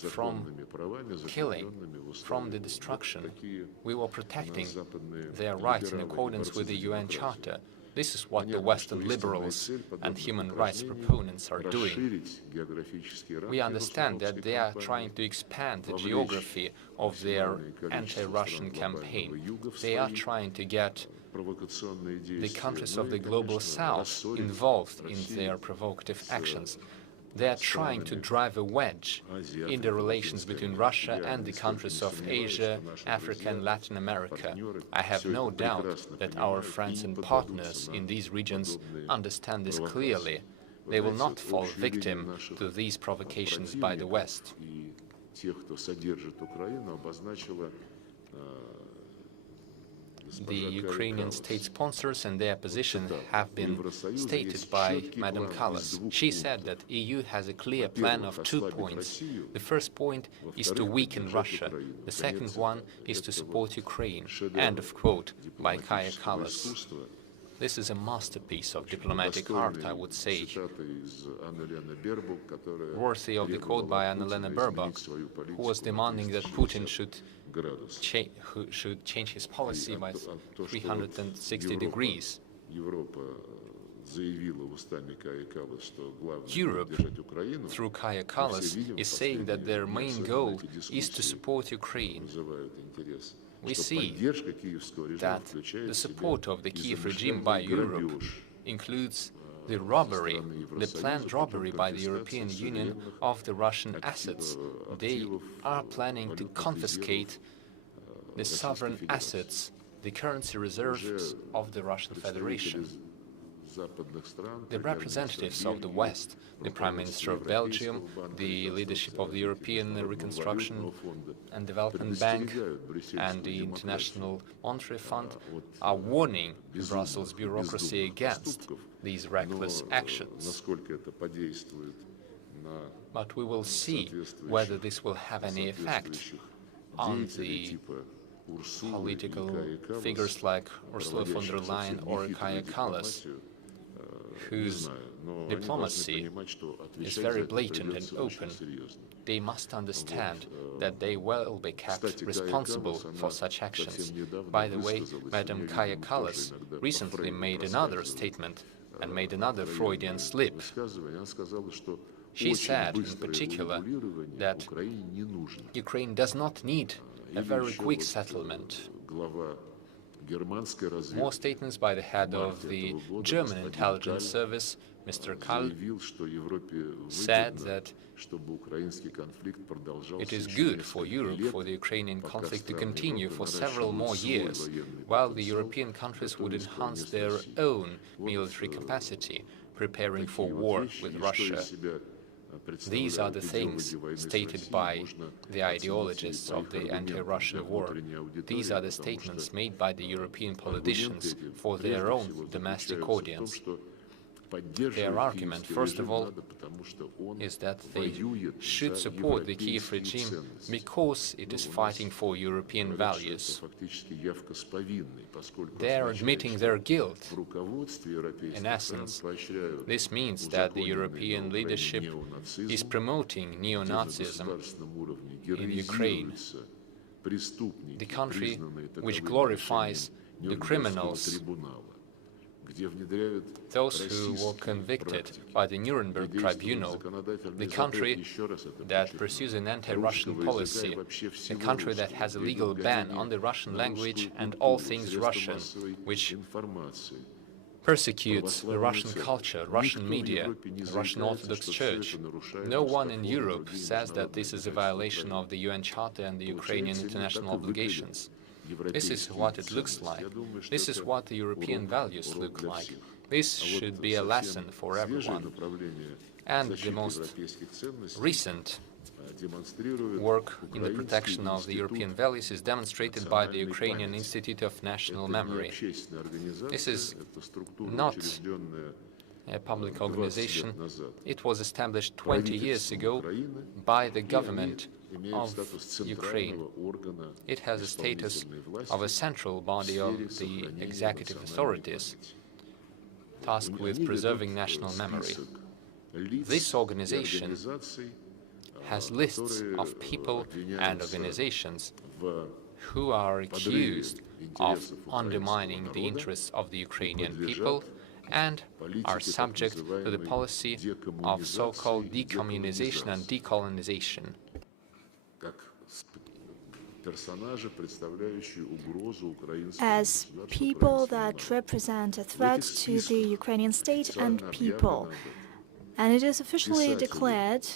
from killing, from the destruction, we were protecting their rights in accordance with the UN Charter. This is what the Western liberals and human rights proponents are doing. We understand that they are trying to expand the geography of their anti-Russian campaign. They are trying to get the countries of the Global South involved in their provocative actions. They are trying to drive a wedge in the relations between Russia and the countries of Asia, Africa and Latin America. I have no doubt that our friends and partners in these regions understand this clearly. They will not fall victim to these provocations by the West. The Ukrainian state sponsors and their position have been stated by Madam Kallas. She said that EU has a clear plan of 2 points. The first point is to weaken Russia. The second one is to support Ukraine. End of quote by Kaja Kallas. This is a masterpiece of diplomatic art, I would say, worthy of the quote by Annalena Baerbock, who was demanding that Putin should change his policy by 360 degrees. Europe, through Kaja Kallas, is saying that their main goal is to support Ukraine. We see that the support of the Kiev regime by Europe includes the robbery, the planned robbery by the European Union of the Russian assets. They are planning to confiscate the sovereign assets, the currency reserves of the Russian Federation. The representatives of the West, the Prime Minister of Belgium, the leadership of the European Reconstruction and Development Bank and the International Monetary Fund are warning the Brussels bureaucracy against these reckless actions. But we will see whether this will have any effect on the political figures like Ursula von der Leyen or Kaja Kallas, whose diplomacy is very blatant and open. They must understand that they will be kept responsible for such actions. By the way, Madam Kaja Kallas recently made another statement and made another Freudian slip. She said, in particular, that Ukraine does not need a very quick settlement. More statements by the head of the German intelligence service, Mr. Kahl, said that it is good for Europe for the Ukrainian conflict to continue for several more years, while the European countries would enhance their own military capacity. preparing for war with Russia. These are the things stated by the ideologists of the anti-Russian war. These are the statements made by the European politicians for their own domestic audience. Their argument, first of all, is that they should support the Kiev regime because it is fighting for European values. They are admitting their guilt. In essence, this means that the European leadership is promoting neo-Nazism in Ukraine, the country which glorifies the criminals, those who were convicted by the Nuremberg Tribunal, the country that pursues an anti-Russian policy, a country that has a legal ban on the Russian language and all things Russian, which persecutes the Russian culture, Russian media, the Russian Orthodox Church. No one in Europe says that this is a violation of the UN Charter and the Ukrainian international obligations. This is what it looks like. This is what the European values look like. This should be a lesson for everyone. And the most recent work in the protection of the European values is demonstrated by the Ukrainian Institute of National Memory. This is not a public organization. It was established 20 years ago by the government of Ukraine. It has a status of a central body of the executive authorities tasked with preserving national memory. This organization has lists of people and organizations who are accused of undermining the interests of the Ukrainian people and are subject to the policy of so-called decommunization and decolonization. As people that represent a threat to the Ukrainian state and people. And it is officially declared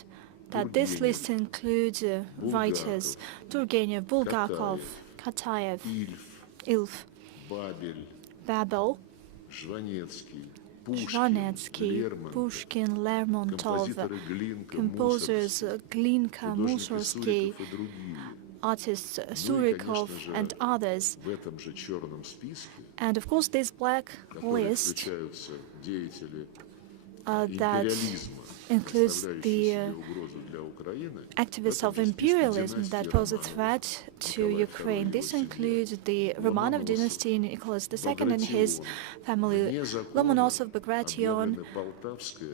that this list includes writers Turgenev, Bulgakov, Kataev, Ilf, Babel, Zhvanetsky, Pushkin, Lermontov, composers Glinka, Mussorgsky, artists Surikov and others. And of course this black list that includes the activists of imperialism that pose a threat to Ukraine. This includes the Romanov dynasty, Nicholas II and his family, Lomonosov, Bagration.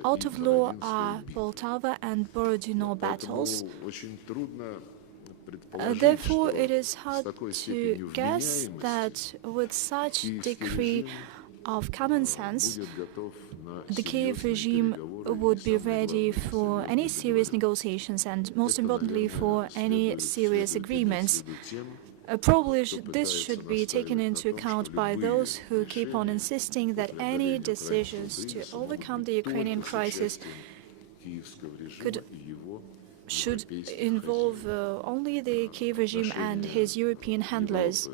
Out of law are Poltava and Borodino battles. Therefore, it is hard to guess that with such degree of common sense, the Kiev regime would be ready for any serious negotiations and, most importantly, for any serious agreements. Probably this should be taken into account by those who keep on insisting that any decisions to overcome the Ukrainian crisis should involve only the Kiev regime and his European handlers.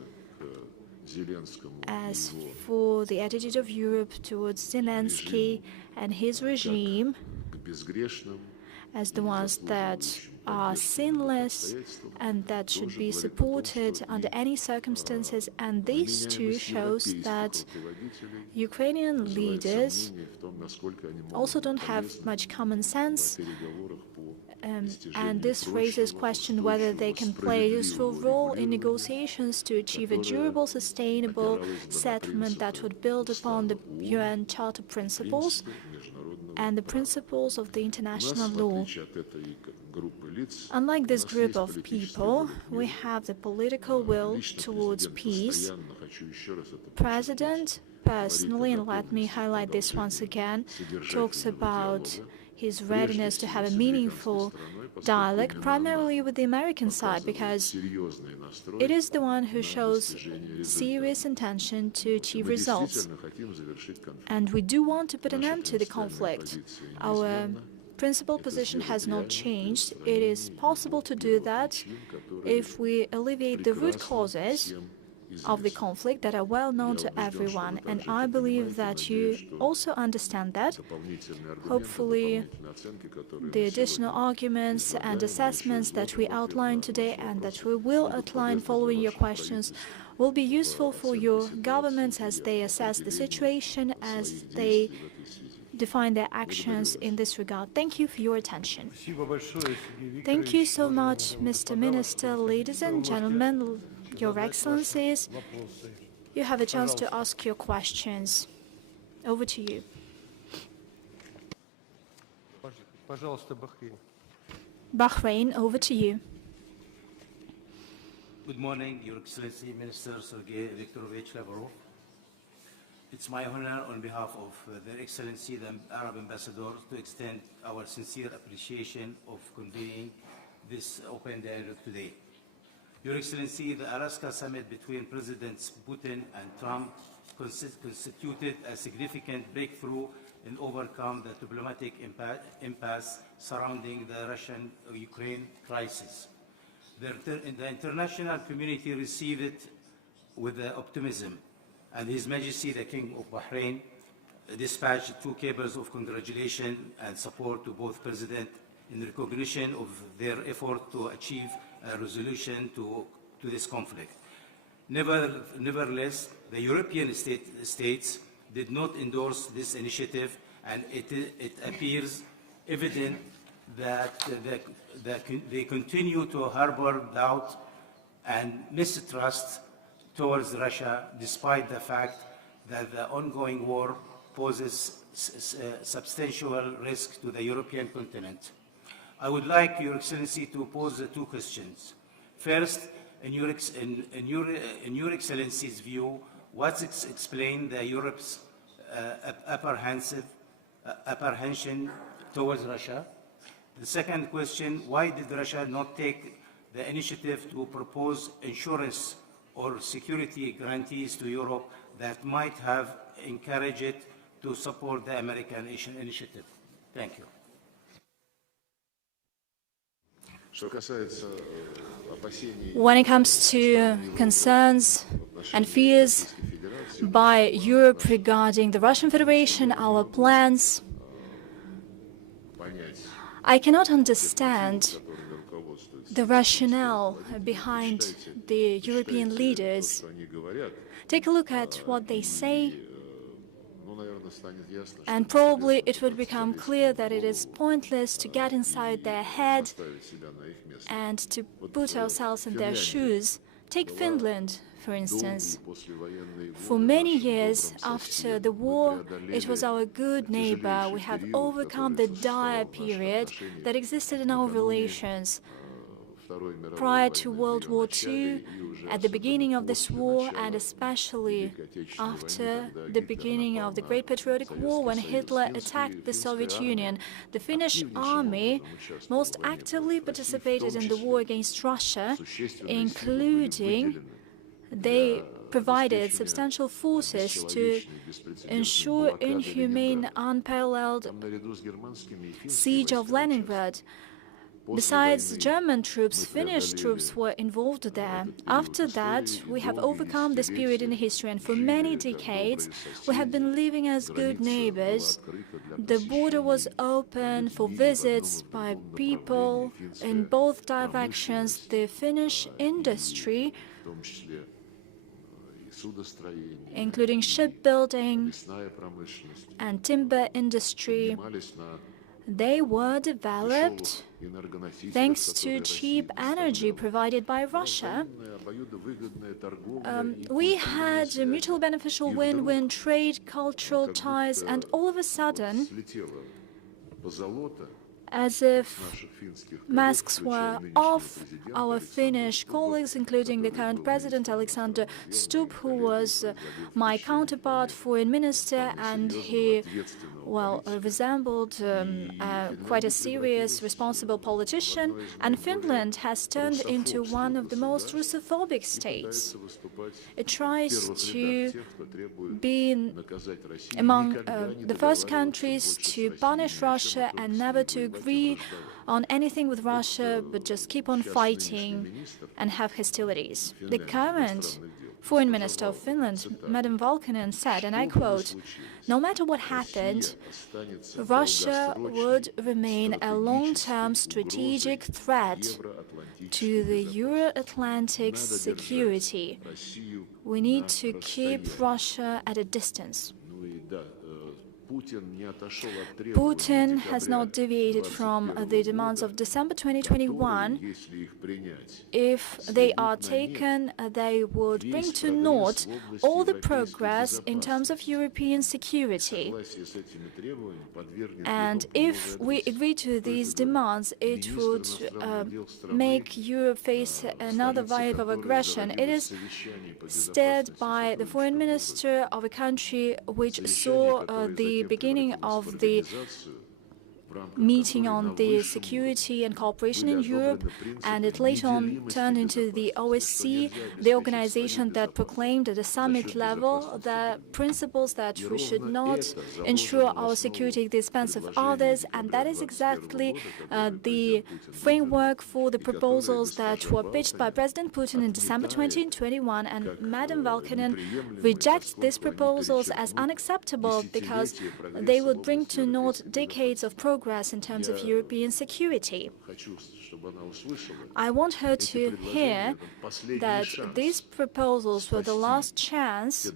As for the attitude of Europe towards Zelensky and his regime, as the ones that are sinless and that should be supported under any circumstances, and this too shows that Ukrainian leaders also don't have much common sense. And this raises question whether they can play a useful role in negotiations to achieve a durable, sustainable settlement that would build upon the UN Charter principles and the principles of the international law. Unlike this group of people, we have the political will towards peace. President, personally, and let me highlight this once again, talks about his readiness to have a meaningful dialogue, primarily with the American side, because it is the one who shows serious intention to achieve results. And we do want to put an end to the conflict. Our principal position has not changed. It is possible to do that if we alleviate the root causes of the conflict that are well known to everyone, and I believe that you also understand that. Hopefully, the additional arguments and assessments that we outlined today and that we will outline following your questions will be useful for your governments as they assess the situation, as they define their actions in this regard. Thank you for your attention. Thank you so much, Mr. Minister. Ladies and gentlemen, Your Excellencies, you have a chance to ask your questions. Over to you. Bahrain, over to you. Good morning, Your Excellency, Minister Sergei Lavrov. It's my honor on behalf of Their Excellency, the Arab Ambassador, to extend our sincere appreciation of convening this open dialogue today. Your Excellency, the Alaska summit between Presidents Putin and Trump constituted a significant breakthrough in overcome the diplomatic impasse surrounding the Russian-Ukraine crisis. The international community received it with optimism, and His Majesty the King of Bahrain dispatched 2 cables of congratulation and support to both presidents in recognition of their effort to achieve a resolution to this conflict. Nevertheless, the European states did not endorse this initiative, and it appears evident that they continue to harbor doubt and mistrust towards Russia, despite the fact that the ongoing war poses substantial risk to the European continent. I would like Your Excellency to pose 2 questions. First, in Your Excellency's view, what explains Europe's apprehension towards Russia? The second question, why did Russia not take the initiative to propose insurance or security guarantees to Europe that might have encouraged it to support the American initiative? Thank you. When it comes to concerns and fears by Europe regarding the Russian Federation, our plans, I cannot understand the rationale behind the European leaders. Take a look at what they say, and probably it would become clear that it is pointless to get inside their head and to put ourselves in their shoes. Take Finland, for instance. For many years after the war, it was our good neighbor. We have overcome the dire period that existed in our relations. Prior to World War II, at the beginning of this war, and especially after the beginning of the Great Patriotic War, when Hitler attacked the Soviet Union, the Finnish army most actively participated in the war against Russia, including they provided substantial forces to ensure inhumane, unparalleled siege of Leningrad. Besides German troops, Finnish troops were involved there. After that, we have overcome this period in history, and for many decades, we have been living as good neighbors. The border was open for visits by people in both directions. The Finnish industry, including shipbuilding and timber industry, they were developed thanks to cheap energy provided by Russia. We had a mutually beneficial win-win trade, cultural ties, and all of a sudden, as if masks were off, our Finnish colleagues, including the current president, Alexander Stubb, who was my counterpart, foreign minister, and he, well, resembled quite a serious, responsible politician, and Finland has turned into one of the most Russophobic states. It tries to be among the first countries to punish Russia and never to agree on anything with Russia, but just keep on fighting and have hostilities. The current Foreign Minister of Finland, Madam Valkonen, said, and I quote, "No matter what happened, Russia would remain a long-term strategic threat to the Euro-Atlantic security. We need to keep Russia at a distance." Putin has not deviated from the demands of December 2021. If they are taken, they would bring to naught all the progress in terms of European security. And if we agree to these demands, it would make Europe face another wave of aggression. It is steered by the foreign minister of a country which saw the beginning of the meeting on the security and cooperation in Europe, and it later on turned into the OSCE, the organization that proclaimed at the summit level the principles that we should not ensure our security at the expense of others, and that is exactly the framework for the proposals that were pitched by President Putin in December 2021, and Madam Valkonen rejects these proposals as unacceptable because they would bring to naught decades of progress in terms of European security. I want her to hear that these proposals were the last chance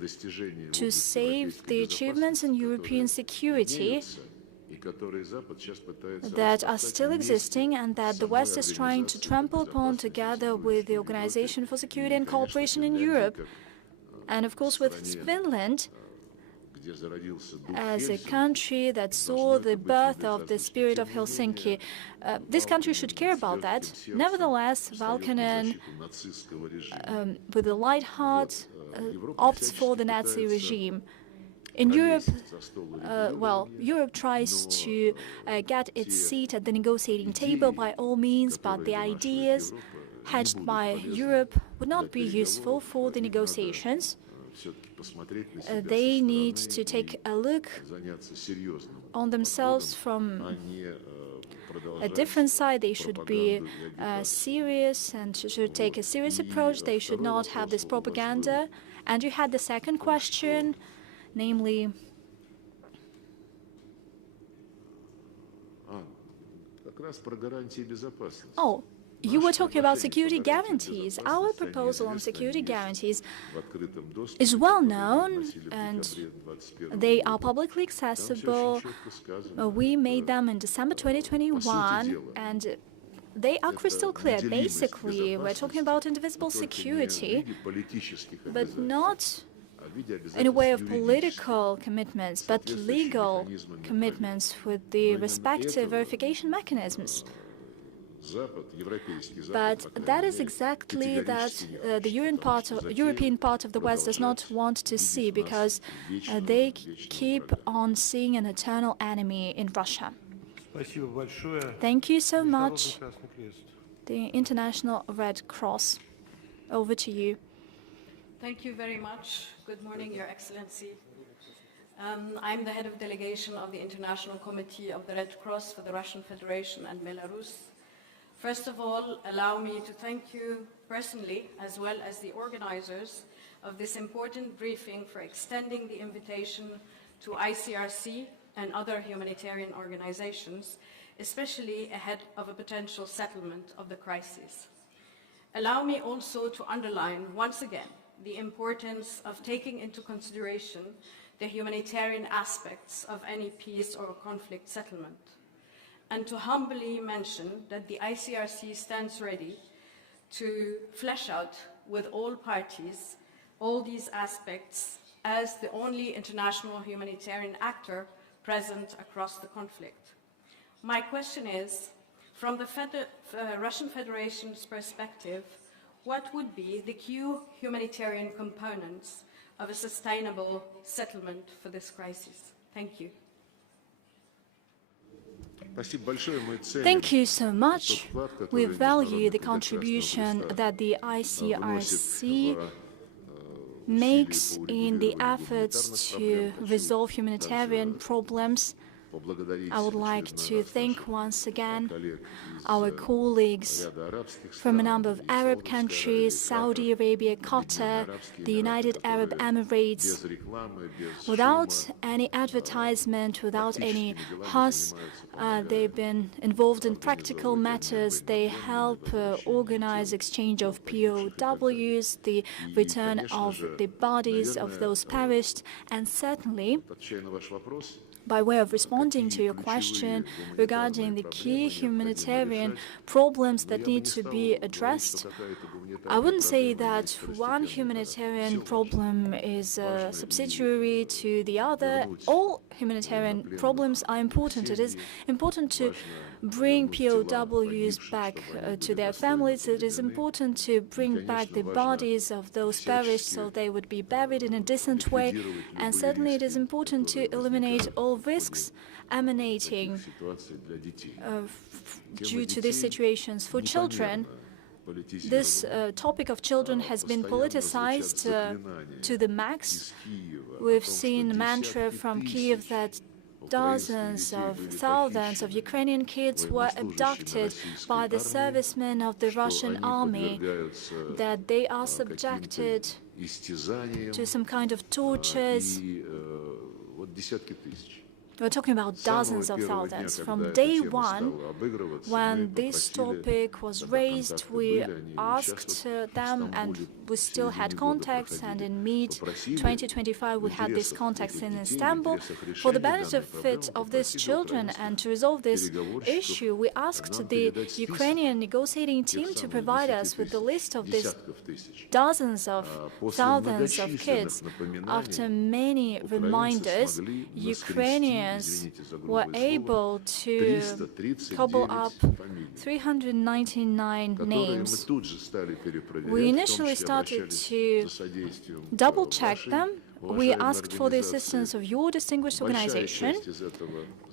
to save the achievements in European security that are still existing and that the West is trying to trample upon together with the Organization for Security and Cooperation in Europe, and of course with Finland, as a country that saw the birth of the spirit of Helsinki. This country should care about that. Nevertheless, Valkonen, with a light heart, opts for the Nazi regime. In Europe, Europe tries to get its seat at the negotiating table by all means, but the ideas hatched by Europe would not be useful for the negotiations. They need to take a look on themselves from a different side. They should be serious and should take a serious approach. They should not have this propaganda. And you had the second question, namely... Oh, you were talking about security guarantees. Our proposal on security guarantees is well known and they are publicly accessible. We made them in December 2021 and they are crystal clear. Basically, we're talking about indivisible security, but not in a way of political commitments, but legal commitments with the respective verification mechanisms. But that is exactly that the European part of the West does not want to see, because they keep on seeing an eternal enemy in Russia. Thank you so much. The International Red Cross, over to you. Thank you very much. Good morning, Your Excellency. I'm the head of delegation of the International Committee of the Red Cross for the Russian Federation and Belarus. First of all, allow me to thank you personally, as well as the organizers of this important briefing, for extending the invitation to ICRC and other humanitarian organizations, especially ahead of a potential settlement of the crisis. Allow me also to underline once again the importance of taking into consideration the humanitarian aspects of any peace or conflict settlement, and to humbly mention that the ICRC stands ready to flesh out with all parties all these aspects as the only international humanitarian actor present across the conflict. My question is, from the Russian Federation's perspective, what would be the key humanitarian components of a sustainable settlement for this crisis? Thank you. Thank you so much. We value the contribution that the ICRC makes in the efforts to resolve humanitarian problems I would like to thank once again our colleagues from a number of Arab countries, Saudi Arabia, Qatar, the United Arab Emirates. Without any advertisement, without any fuss, they've been involved in practical matters. They help organize exchange of POWs, the return of the bodies of those perished, and certainly, by way of responding to your question regarding the key humanitarian problems that need to be addressed, I wouldn't say that one humanitarian problem is subsidiary to the other. All humanitarian problems are important. It is important to bring POWs back to their families. It is important to bring back the bodies of those perished so they would be buried in a decent way. And certainly it is important to eliminate all risks emanating due to these situations. For children, this topic of children has been politicized to the max. We've seen mantra from Kyiv that dozens of thousands of Ukrainian kids were abducted by the servicemen of the Russian army, that they are subjected to some kind of tortures. We're talking about dozens of thousands. From day one, when this topic was raised, we asked them, and we still had contacts, and in mid-2025 we had these contacts in Istanbul. For the benefit of these children and to resolve this issue, we asked the Ukrainian negotiating team to provide us with the list of these dozens of thousands of kids. After many reminders, Ukrainians were able to cobble up 399 names. We initially started to double-check them. We asked for the assistance of your distinguished organization,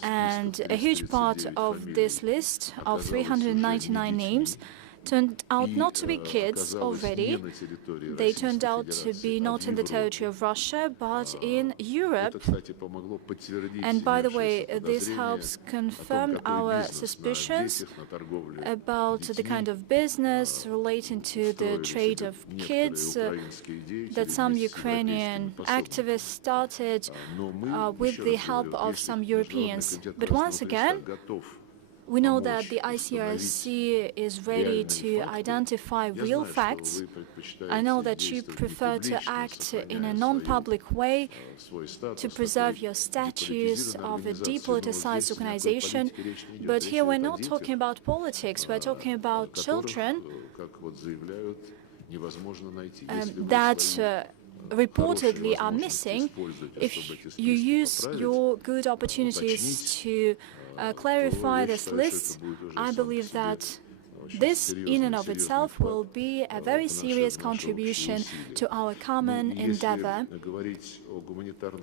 and a huge part of this list of 399 names turned out not to be kids already. They turned out to be not in the territory of Russia, but in Europe. And by the way, this helps confirm our suspicions about the kind of business relating to the trade of kids that some Ukrainian activists started with the help of some Europeans. But once again, we know that the ICRC is ready to identify real facts. I know that you prefer to act in a non-public way to preserve your status of a depoliticized organization. But here we're not talking about politics, we're talking about children that reportedly are missing. If you use your good opportunities to clarify this list, I believe that this in and of itself will be a very serious contribution to our common endeavor.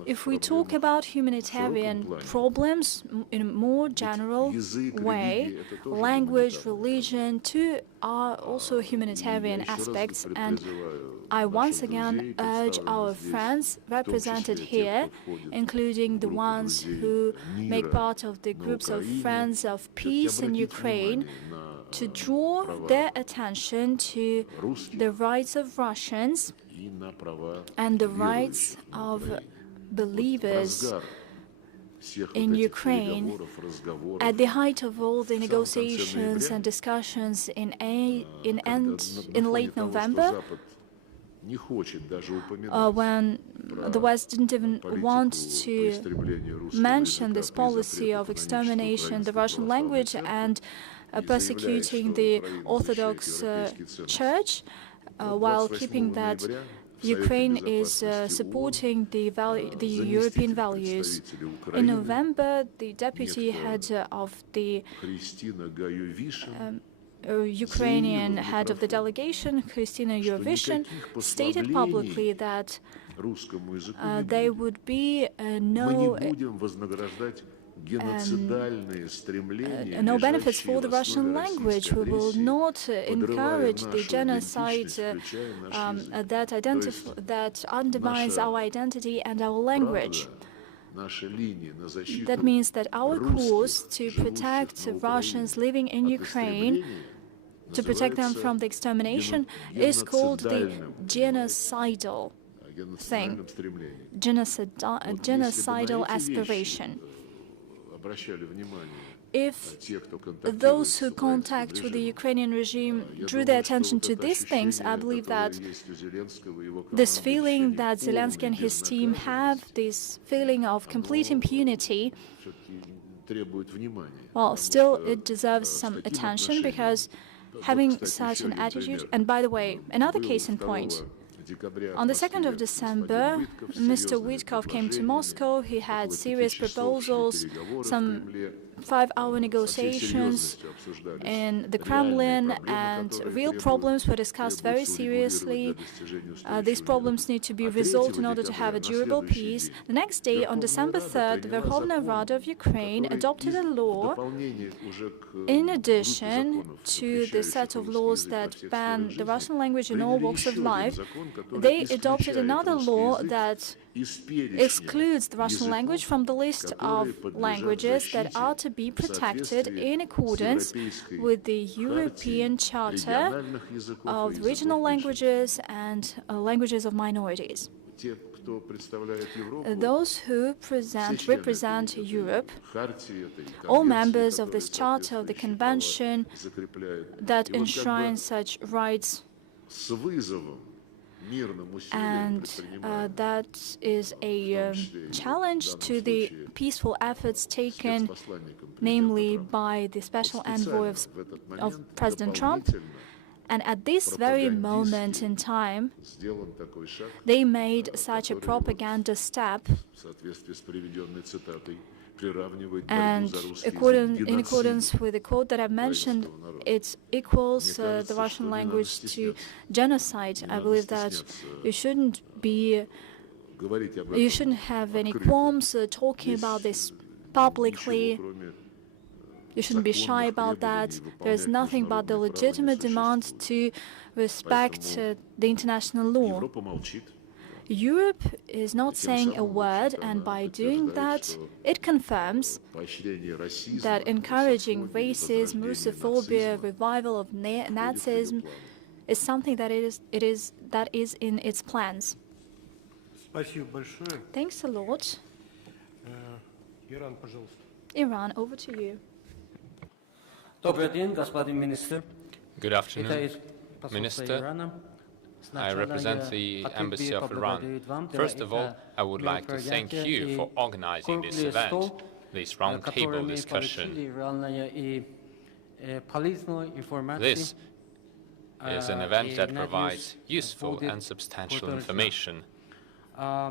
If we talk about humanitarian problems in a more general way, language, religion, too, are also humanitarian aspects, and I once again urge our friends represented here, including the ones who make part of the groups of Friends of Peace in Ukraine, to draw their attention to the rights of Russians and the rights of believers in Ukraine. At the height of all the negotiations and discussions in late November, when the West didn't even want to mention this policy of extermination the Russian language and persecuting the Orthodox Church, while keeping that Ukraine is supporting the European values. In November, the deputy head of the Ukrainian head of the delegation, Kristina Eurovision, stated publicly that there would be no benefits for the Russian language. We will not encourage the genocide that undermines our identity and our language. That means that our course to protect Russians living in Ukraine, to protect them from the extermination, is called the genocidal thing, genocidal aspiration. If those who contact with the Ukrainian regime drew their attention to these things, I believe that this feeling that Zelensky and his team have, this feeling of complete impunity, well, still it deserves some attention, because having such an attitude, and by the way, another case in point, on the 2nd of December, Mr. Witkov came to Moscow. He had serious proposals, some 5-hour negotiations in the Kremlin, and real problems were discussed very seriously. These problems need to be resolved in order to have a durable peace. The next day, on December 3rd, the Verkhovna Rada of Ukraine adopted a law in addition to the set of laws that ban the Russian language in all walks of life. They adopted another law that excludes the Russian language from the list of languages that are to be protected in accordance with the European Charter of Regional Languages and languages of minorities. Those who represent Europe, all members of this Charter of the Convention that enshrines such rights, and that is a challenge to the peaceful efforts taken, namely by the special envoy of President Trump. And at this very moment in time, they made such a propaganda step, and in accordance with the quote that I've mentioned, it equals the Russian language to genocide. I believe that you shouldn't have any qualms talking about this publicly. You shouldn't be shy about that. There is nothing but the legitimate demand to respect the international law. Europe is not saying a word, and by doing that, it confirms that encouraging racism, Russophobia, revival of Nazism is something that is in its plans. Thanks a lot. Iran, over to you. Good afternoon, Minister. I represent the Embassy of Iran. First of all, I would like to thank you for organizing this event, this roundtable discussion. This is an event that provides useful and substantial information. I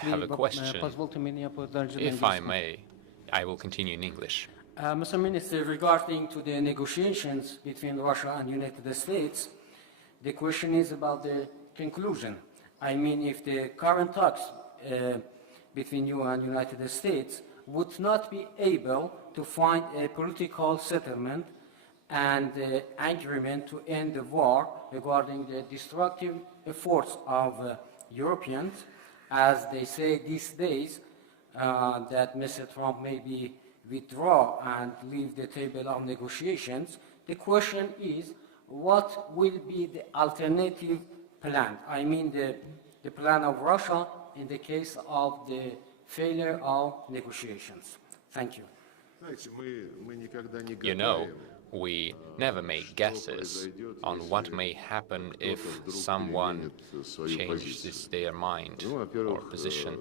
have a question. If I may, I will continue in English. Mr. Minister, regarding to the negotiations between Russia and United States, the question is about the conclusion. I mean, if the current talks between you and United States would not be able to find a political settlement and agreement to end the war regarding the destructive efforts of Europeans, as they say these days, that Mr. Trump maybe withdraw and leave the table of negotiations. The question is, what will be the alternative plan? I mean the plan of Russia in the case of the failure of negotiations. Thank you. You know, we never make guesses on what may happen if someone changes their mind or position.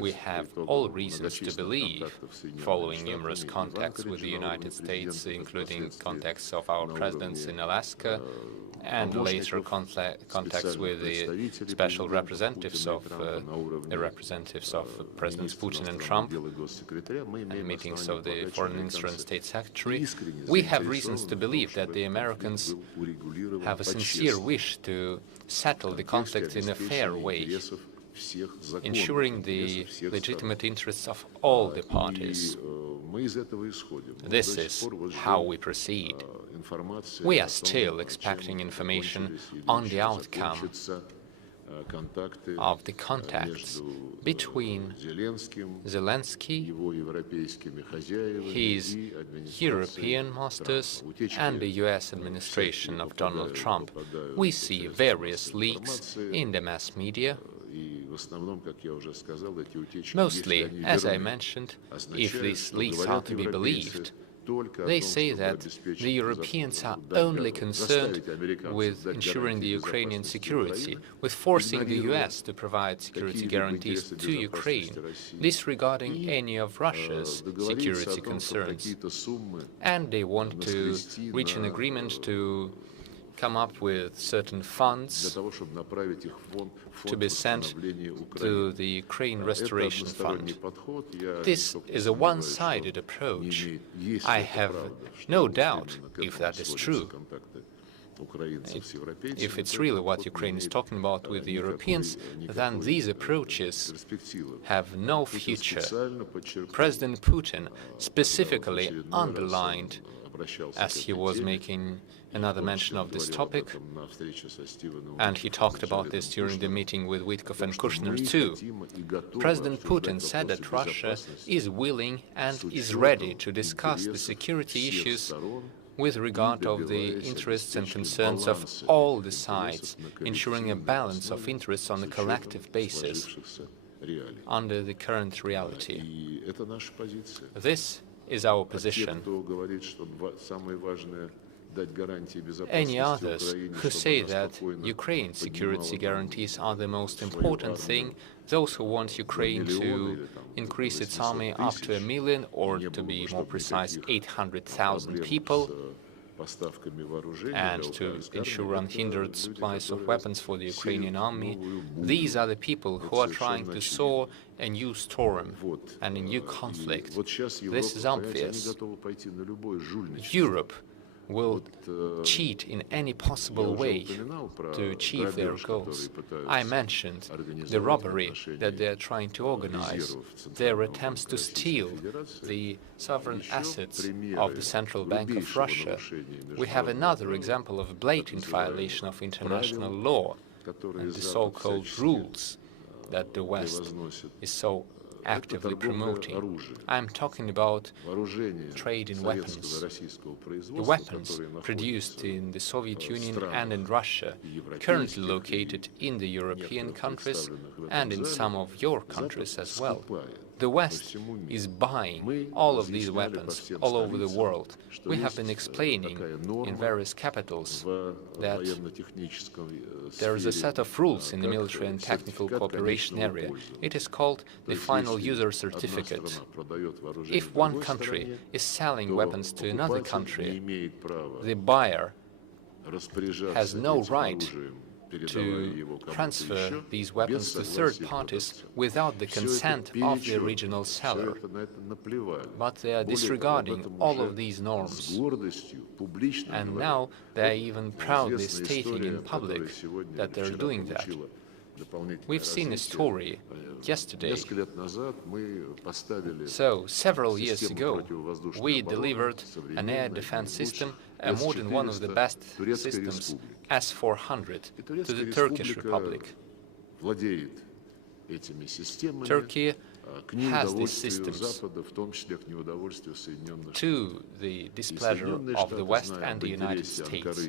We have all reasons to believe, following numerous contacts with the United States, including contacts of our presidents in Alaska, and later contacts with the special representatives of Presidents Putin and Trump, and meetings of the Foreign Minister and State Secretary. We have reasons to believe that the Americans have a sincere wish to settle the conflict in a fair way, ensuring the legitimate interests of all the parties. This is how we proceed. We are still expecting information on the outcome of the contacts between Zelensky, his European masters, and the US administration of Donald Trump. We see various leaks in the mass media. Mostly, as I mentioned, if these leaks are to be believed, they say that the Europeans are only concerned with ensuring the Ukrainian security, with forcing the US to provide security guarantees to Ukraine, disregarding any of Russia's security concerns. And they want to reach an agreement to come up with certain funds to be sent to the Ukraine Restoration Fund. This is a one-sided approach. I have no doubt if that is true. If it's really what Ukraine is talking about with the Europeans, then these approaches have no future. President Putin specifically underlined, as he was making another mention of this topic, and he talked about this during the meeting with Witkoff and Kushner too. President Putin said that Russia is willing and is ready to discuss the security issues with regard of the interests and concerns of all the sides, ensuring a balance of interests on a collective basis under the current reality. This is our position. Any others who say that Ukraine's security guarantees are the most important thing, those who want Ukraine to increase its army up to 1 million, or to be more precise, 800,000 people, and to ensure unhindered supplies of weapons for the Ukrainian army, these are the people who are trying to sow a new storm and a new conflict. This is obvious. Europe will cheat in any possible way to achieve their goals. I mentioned the robbery that they are trying to organize, their attempts to steal the sovereign assets of the Central Bank of Russia. We have another example of blatant violation of international law and the so-called rules that the West is so actively promoting. I'm talking about trade in weapons. The weapons produced in the Soviet Union and in Russia, currently located in the European countries and in some of your countries as well. The West is buying all of these weapons all over the world. We have been explaining in various capitals that there is a set of rules in the military and technical cooperation area. It is called the final user certificate. If one country is selling weapons to another country, the buyer has no right to transfer these weapons to third parties without the consent of the original seller. But they are disregarding all of these norms. And now they are even proudly stating in public that they're doing that. We've seen a story yesterday. So, several years ago, we delivered an air defense system, a modern one of the best systems, S-400, to the Turkish Republic. Turkey has these systems, to the displeasure of the West and the United States.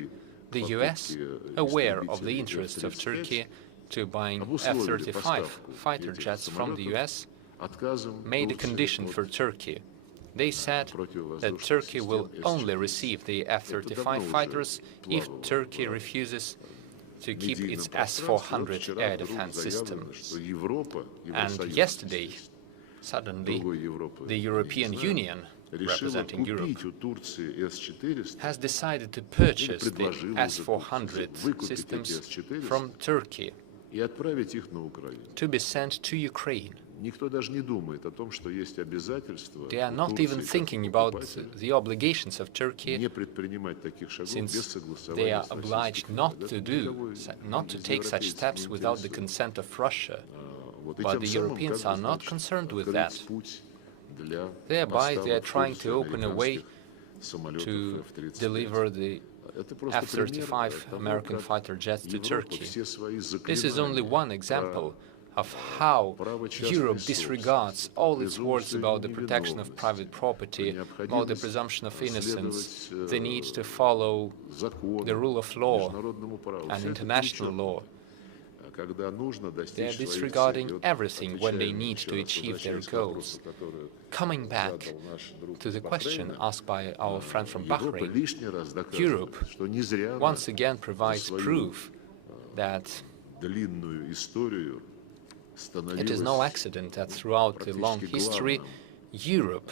The US, aware of the interests of Turkey to buying F-35 fighter jets from the US, made a condition for Turkey. They said that Turkey will only receive the F-35 fighters if Turkey refuses to keep its S-400 air defense system. And yesterday, suddenly, the European Union, representing Europe, has decided to purchase the S-400 systems from Turkey to be sent to Ukraine. They are not even thinking about the obligations of Turkey, since they are obliged not to take such steps without the consent of Russia. But the Europeans are not concerned with that. Thereby, they are trying to open a way to deliver the F-35 American fighter jets to Turkey. This is only one example of how Europe disregards all its words about the protection of private property, about the presumption of innocence, the need to follow the rule of law and international law. They are disregarding everything when they need to achieve their goals. Coming back to the question asked by our friend from Bahrain, Europe once again provides proof that it is no accident that throughout the long history, Europe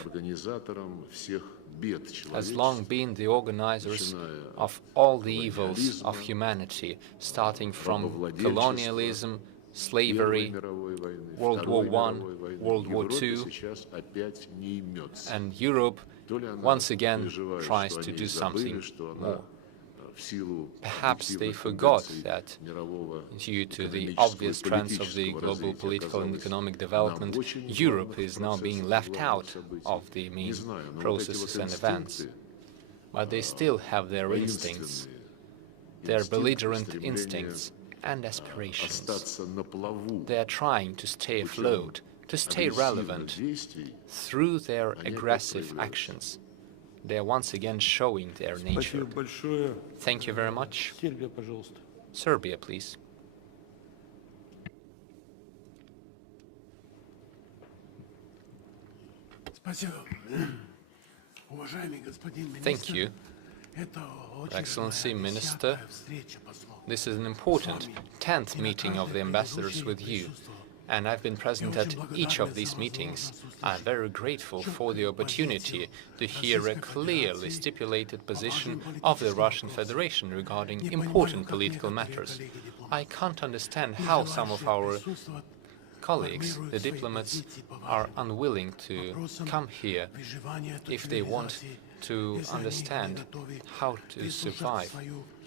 has long been the organizers of all the evils of humanity, starting from colonialism, slavery, World War I, World War II, and Europe once again tries to do something more. Perhaps they forgot that, due to the obvious trends of the global political and economic development, Europe is now being left out of the main processes and events. But they still have their instincts, their belligerent instincts and aspirations. They are trying to stay afloat, to stay relevant through their aggressive actions. They are once again showing their nature. Thank you very much. Serbia, please. Thank you, Excellency Minister. This is an important 10th meeting of the ambassadors with you, and I've been present at each of these meetings. I'm very grateful for the opportunity to hear a clearly stipulated position of the Russian Federation regarding important political matters. I can't understand how some of our colleagues, the diplomats, are unwilling to come here if they want to understand how to survive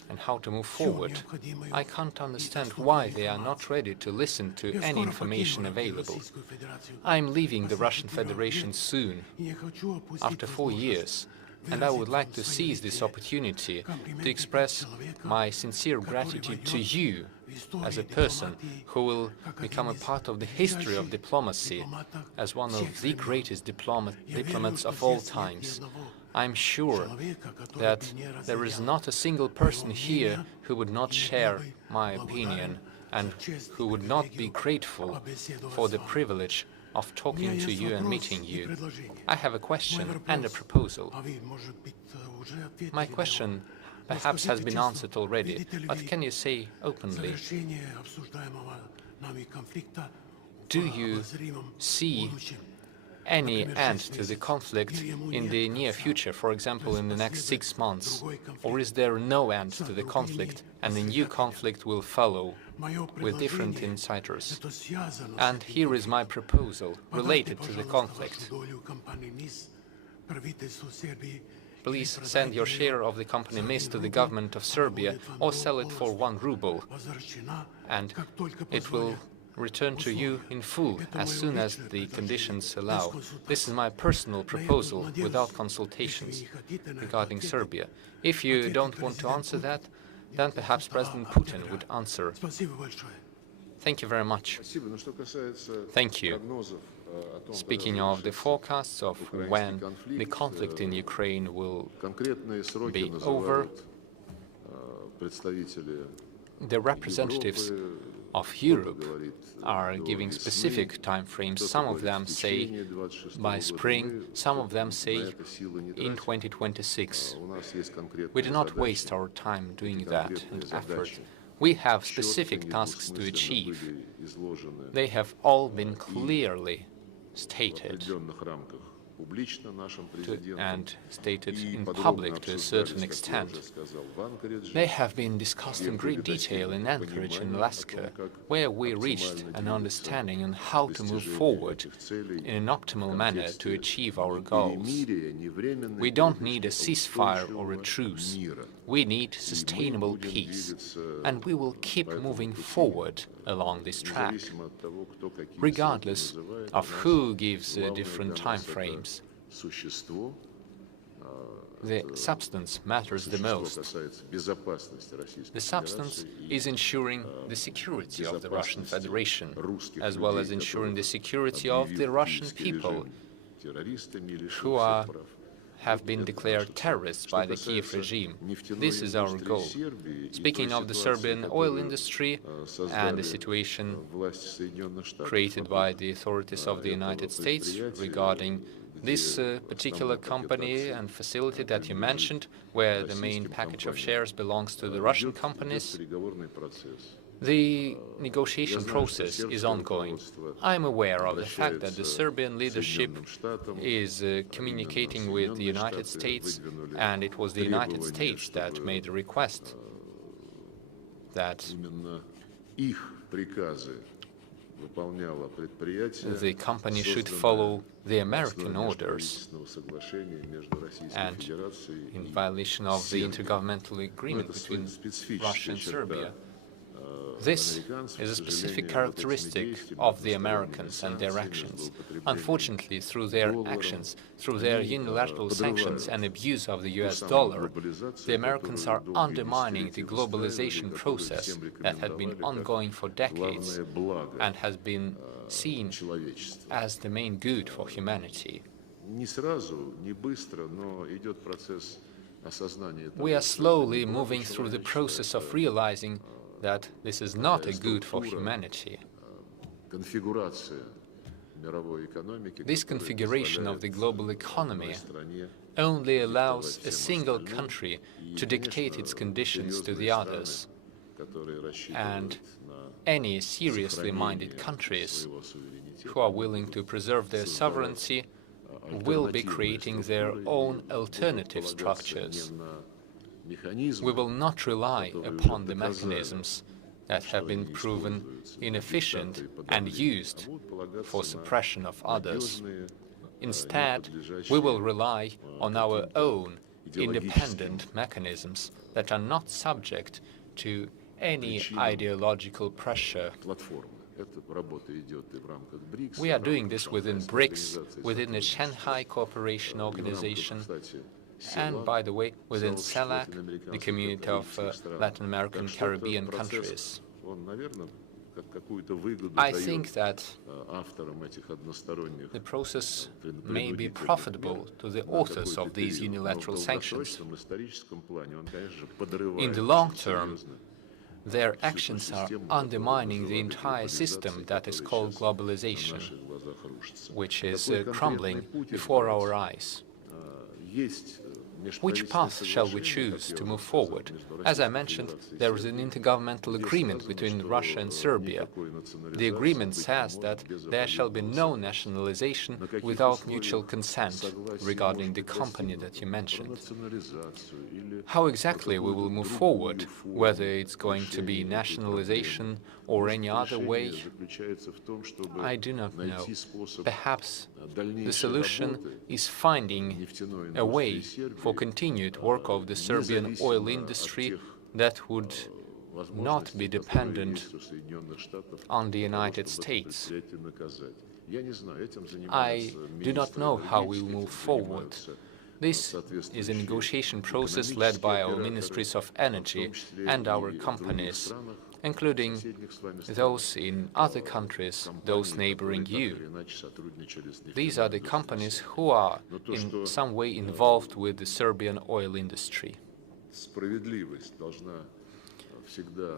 and how to move forward. I can't understand why they are not ready to listen to any information available. I'm leaving the Russian Federation soon, after 4 years, and I would like to seize this opportunity to express my sincere gratitude to you as a person who will become a part of the history of diplomacy as one of the greatest diplomats of all times. I'm sure that there is not a single person here who would not share my opinion and who would not be grateful for the privilege of talking to you and meeting you. I have a question and a proposal. My question perhaps has been answered already, but can you say openly, do you see any end to the conflict in the near future, for example, in the next 6 months? Or is there no end to the conflict and a new conflict will follow with different insiders? And here is my proposal related to the conflict. Please send your share of the company MIS to the government of Serbia or sell it for 1 ruble, and it will return to you in full as soon as the conditions allow. This is my personal proposal without consultations regarding Serbia. If you don't want to answer that, then perhaps President Putin would answer. Thank you very much. Thank you. Speaking of the forecasts of when the conflict in Ukraine will be over, the representatives of Europe are giving specific time frames. Some of them say by spring, some of them say in 2026. We do not waste our time doing that and effort. We have specific tasks to achieve. They have all been clearly stated and stated in public to a certain extent. They have been discussed in great detail in Anchorage and Alaska, where we reached an understanding on how to move forward in an optimal manner to achieve our goals. We don't need a ceasefire or a truce. We need sustainable peace, and we will keep moving forward along this track, regardless of who gives different time frames. the substance matters the most. The substance is ensuring the security of the Russian Federation, as well as ensuring the security of the Russian people who have been declared terrorists by the Kiev regime. This is our goal. Speaking of the Serbian oil industry and the situation created by the authorities of the United States regarding this particular company and facility that you mentioned, where the main package of shares belongs to the Russian companies, the negotiation process is ongoing. I'm aware of the fact that the Serbian leadership is communicating with the United States, and it was the United States that made a request that the company should follow the American orders, and in violation of the intergovernmental agreement between Russia and Serbia. This is a specific characteristic of the Americans and their actions. Unfortunately, through their actions, through their unilateral sanctions and abuse of the US dollar, the Americans are undermining the globalization process that had been ongoing for decades and has been seen as the main good for humanity. We are slowly moving through the process of realizing that this is not a good for humanity. This configuration of the global economy only allows a single country to dictate its conditions to the others, and any seriously minded countries who are willing to preserve their sovereignty will be creating their own alternative structures. We will not rely upon the mechanisms that have been proven inefficient and used for suppression of others. Instead, we will rely on our own independent mechanisms that are not subject to any ideological pressure. We are doing this within BRICS, within the Shanghai Cooperation Organization, and, by the way, within CELAC, the Community of Latin American Caribbean countries. I think that the process may be profitable to the authors of these unilateral sanctions. In the long term, their actions are undermining the entire system that is called globalization, which is crumbling before our eyes. Which path shall we choose to move forward? As I mentioned, there is an intergovernmental agreement between Russia and Serbia. The agreement says that there shall be no nationalization without mutual consent regarding the company that you mentioned. How exactly we will move forward, whether it's going to be nationalization or any other way, I do not know. Perhaps the solution is finding a way for continued work of the Serbian oil industry that would not be dependent on the United States. I do not know how we will move forward. This is a negotiation process led by our ministries of energy and our companies, including those in other countries, those neighboring you. These are the companies who are in some way involved with the Serbian oil industry.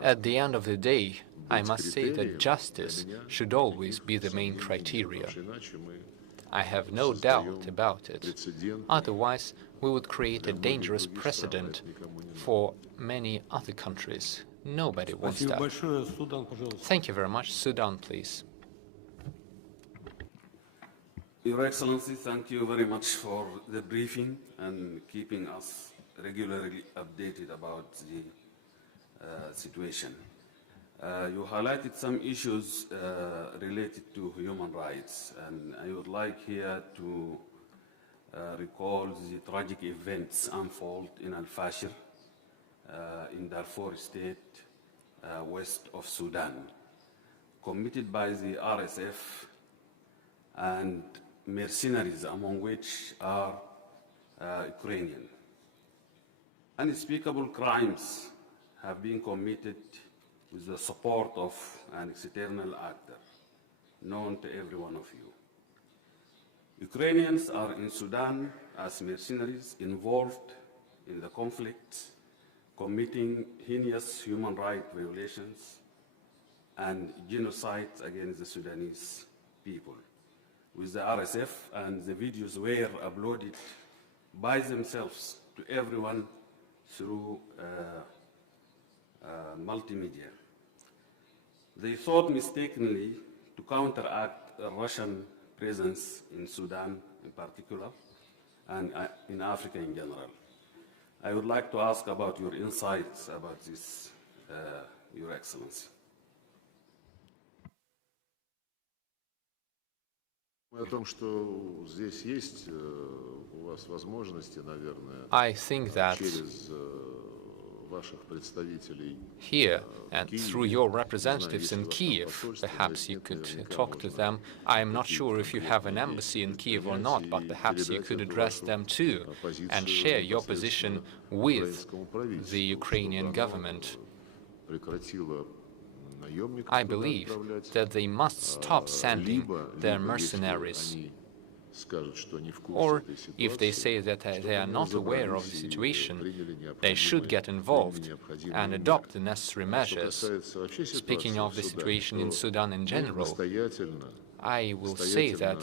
At the end of the day, I must say that justice should always be the main criteria. I have no doubt about it. Otherwise, we would create a dangerous precedent for many other countries. Nobody wants that. Thank you very much. Sudan, please. Your Excellency, thank you very much for the briefing and keeping us regularly updated about the situation. You highlighted some issues related to human rights, and I would like here to recall the tragic events unfold in Al-Fashir, in Darfur State, west of Sudan, committed by the RSF and mercenaries, among which are Ukrainian. Unspeakable crimes have been committed with the support of an external actor, known to every one of you. Ukrainians are in Sudan as mercenaries involved in the conflict, committing heinous human rights violations and genocide against the Sudanese people. With the RSF, and the videos were uploaded by themselves to everyone through multimedia. They thought mistakenly to counteract a Russian presence in Sudan in particular, and in Africa in general. I would like to ask about your insights about this, Your Excellency. I think that here, and through your representatives in Kiev, perhaps you could talk to them. I am not sure if you have an embassy in Kiev or not, but perhaps you could address them too and share your position with the Ukrainian government. I believe that they must stop sending their mercenaries. Or, if they say that they are not aware of the situation, they should get involved and adopt the necessary measures. Speaking of the situation in Sudan in general, I will say that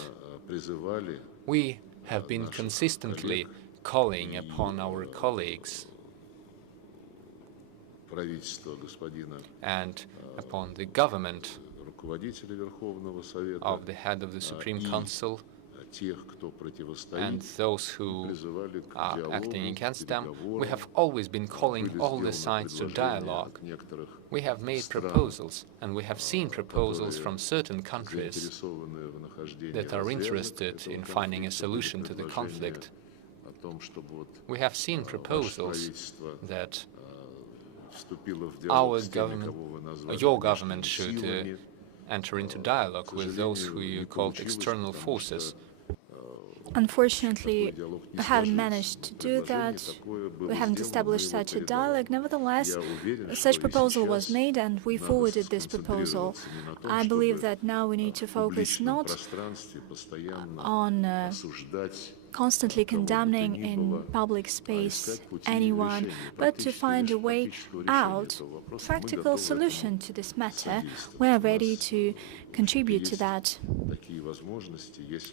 we have been consistently calling upon our colleagues and upon the government of the head of the Supreme Council and those who are acting against them. We have always been calling all the sides to dialogue. We have made proposals, and we have seen proposals from certain countries that are interested in finding a solution to the conflict. We have seen proposals that our government, your government, should enter into dialogue with those who you called external forces. Unfortunately, we haven't managed to do that. We haven't established such a dialogue. Nevertheless, such proposal was made, and we forwarded this proposal. I believe that now we need to focus not on constantly condemning in public space anyone, but to find a way out, practical solution to this matter. We are ready to contribute to that.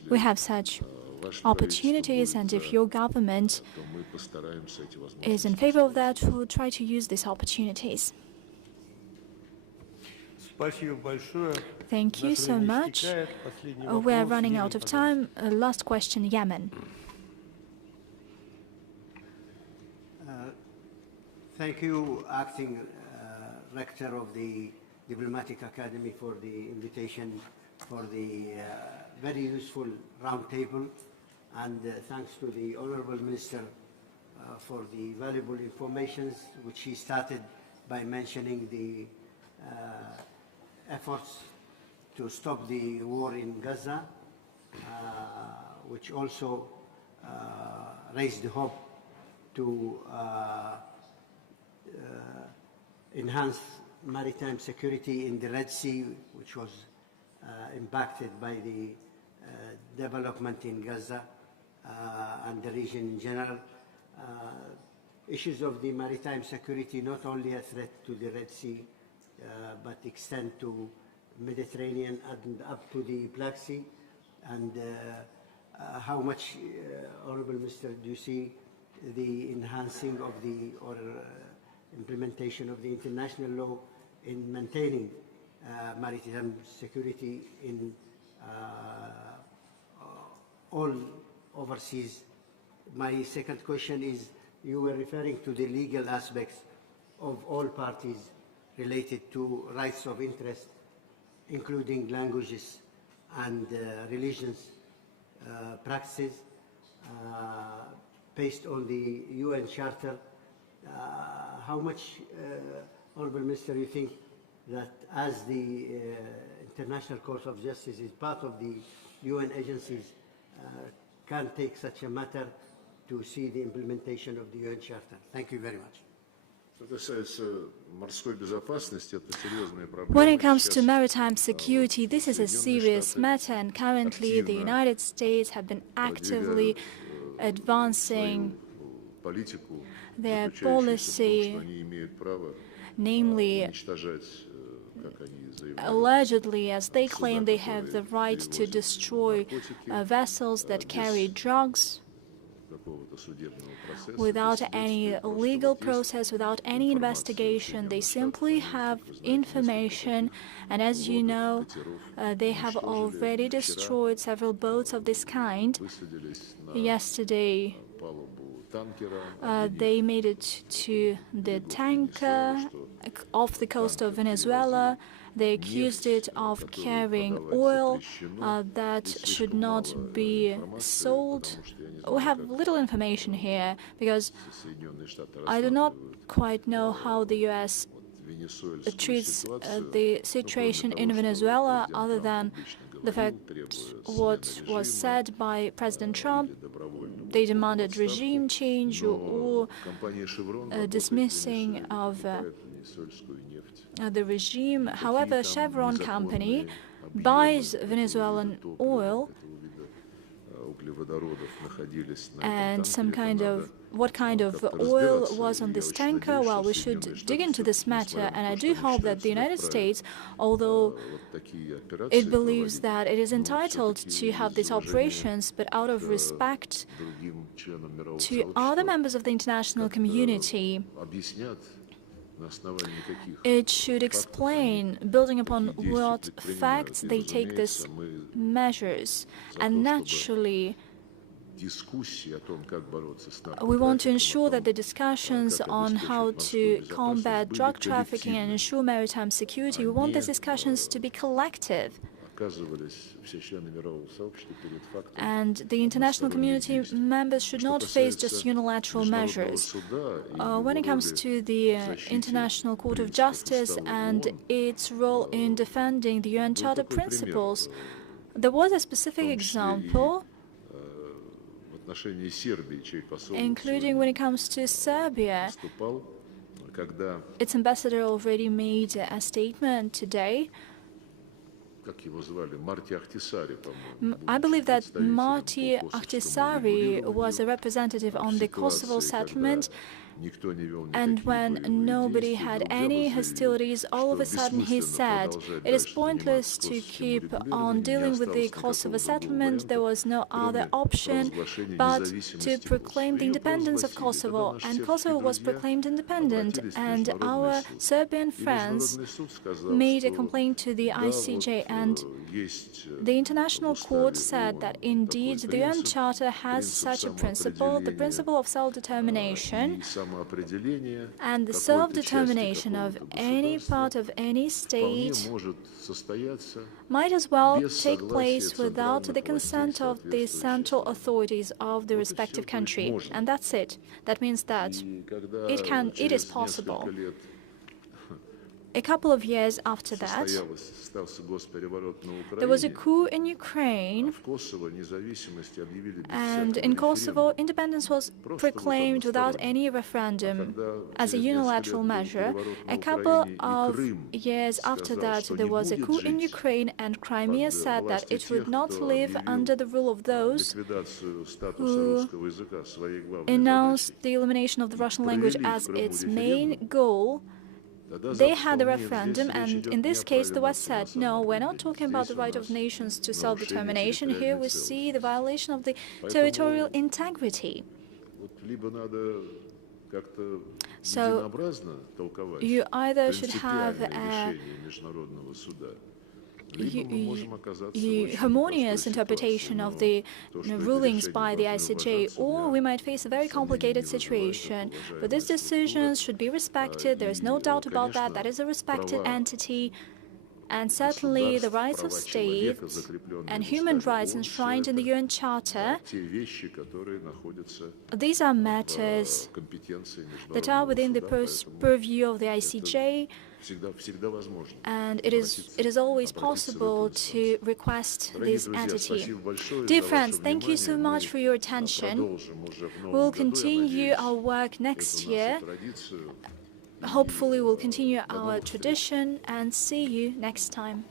We have such opportunities, and if your government is in favor of that, we'll try to use these opportunities. Thank you so much. We are running out of time. Last question, Yemen. Thank you, Acting Rector of the Diplomatic Academy, for the invitation for the very useful roundtable, and thanks to the Honorable Minister for the valuable information, which he started by mentioning the efforts to stop the war in Gaza, which also raised the hope to enhance maritime security in the Red Sea, which was impacted by the development in Gaza and the region in general. Issues of the maritime security not only a threat to the Red Sea, but extend to Mediterranean and up to the Black Sea. And how much, Honorable Minister, do you see the enhancing of the implementation of the international law in maintaining maritime security in all overseas? My second question is, you were referring to the legal aspects of all parties related to rights of interest, including languages and religions practices, based on the UN Charter. How much, Honorable Minister, you think that as the International Court of Justice is part of the UN agencies, can take such a matter to see the implementation of the UN Charter. Thank you very much. When it comes to maritime security, this is a serious matter, and currently the United States have been actively advancing their policy, namely, allegedly, as they claim, they have the right to destroy vessels that carry drugs without any legal process, without any investigation. They simply have information, and as you know, they have already destroyed several boats of this kind. Yesterday, they made it to the tanker off the coast of Venezuela. They accused it of carrying oil that should not be sold. We have little information here because I do not quite know how the U.S. treats the situation in Venezuela, other than the fact what was said by President Trump. They demanded regime change or dismissing of the regime. However, Chevron company buys Venezuelan oil, and what kind of oil was on this tanker? Well, we should dig into this matter, and I do hope that the United States, although it believes that it is entitled to have these operations, but out of respect to other members of the international community, it should explain, building upon what facts they take these measures. And naturally, we want to ensure that the discussions on how to combat drug trafficking and ensure maritime security, we want these discussions to be collective. And the international community members should not face just unilateral measures. When it comes to the International Court of Justice and its role in defending the UN Charter principles, there was a specific example, including when it comes to Serbia. Its ambassador already made a statement today. I believe that Marty Ahtisaari was a representative on the Kosovo settlement, and when nobody had any hostilities, all of a sudden he said, it is pointless to keep on dealing with the Kosovo settlement. There was no other option but to proclaim the independence of Kosovo, and Kosovo was proclaimed independent, and our Serbian friends made a complaint to the ICJ, and the International Court said that indeed the UN Charter has such a principle, the principle of self-determination, and the self-determination of any part of any state might as well take place without the consent of the central authorities of the respective country. And that's it. That means that it is possible. A couple of years after that, there was a coup in Ukraine, and in Kosovo, independence was proclaimed without any referendum as a unilateral measure. A couple of years after that, there was a coup in Ukraine, and Crimea said that it would not live under the rule of those who announced the elimination of the Russian language as its main goal. They had a referendum, and in this case the West said, no, we're not talking about the right of nations to self-determination. Here we see the violation of the territorial integrity. So you either should have a harmonious interpretation of the rulings by the ICJ, or we might face a very complicated situation. But these decisions should be respected. There is no doubt about that. That is a respected entity. And certainly the rights of states and human rights enshrined in the UN Charter, these are matters that are within the purview of the ICJ, and it is always possible to request this entity. Dear friends, thank you so much for your attention. We'll continue our work next year. Hopefully we'll continue our tradition, and see you next time.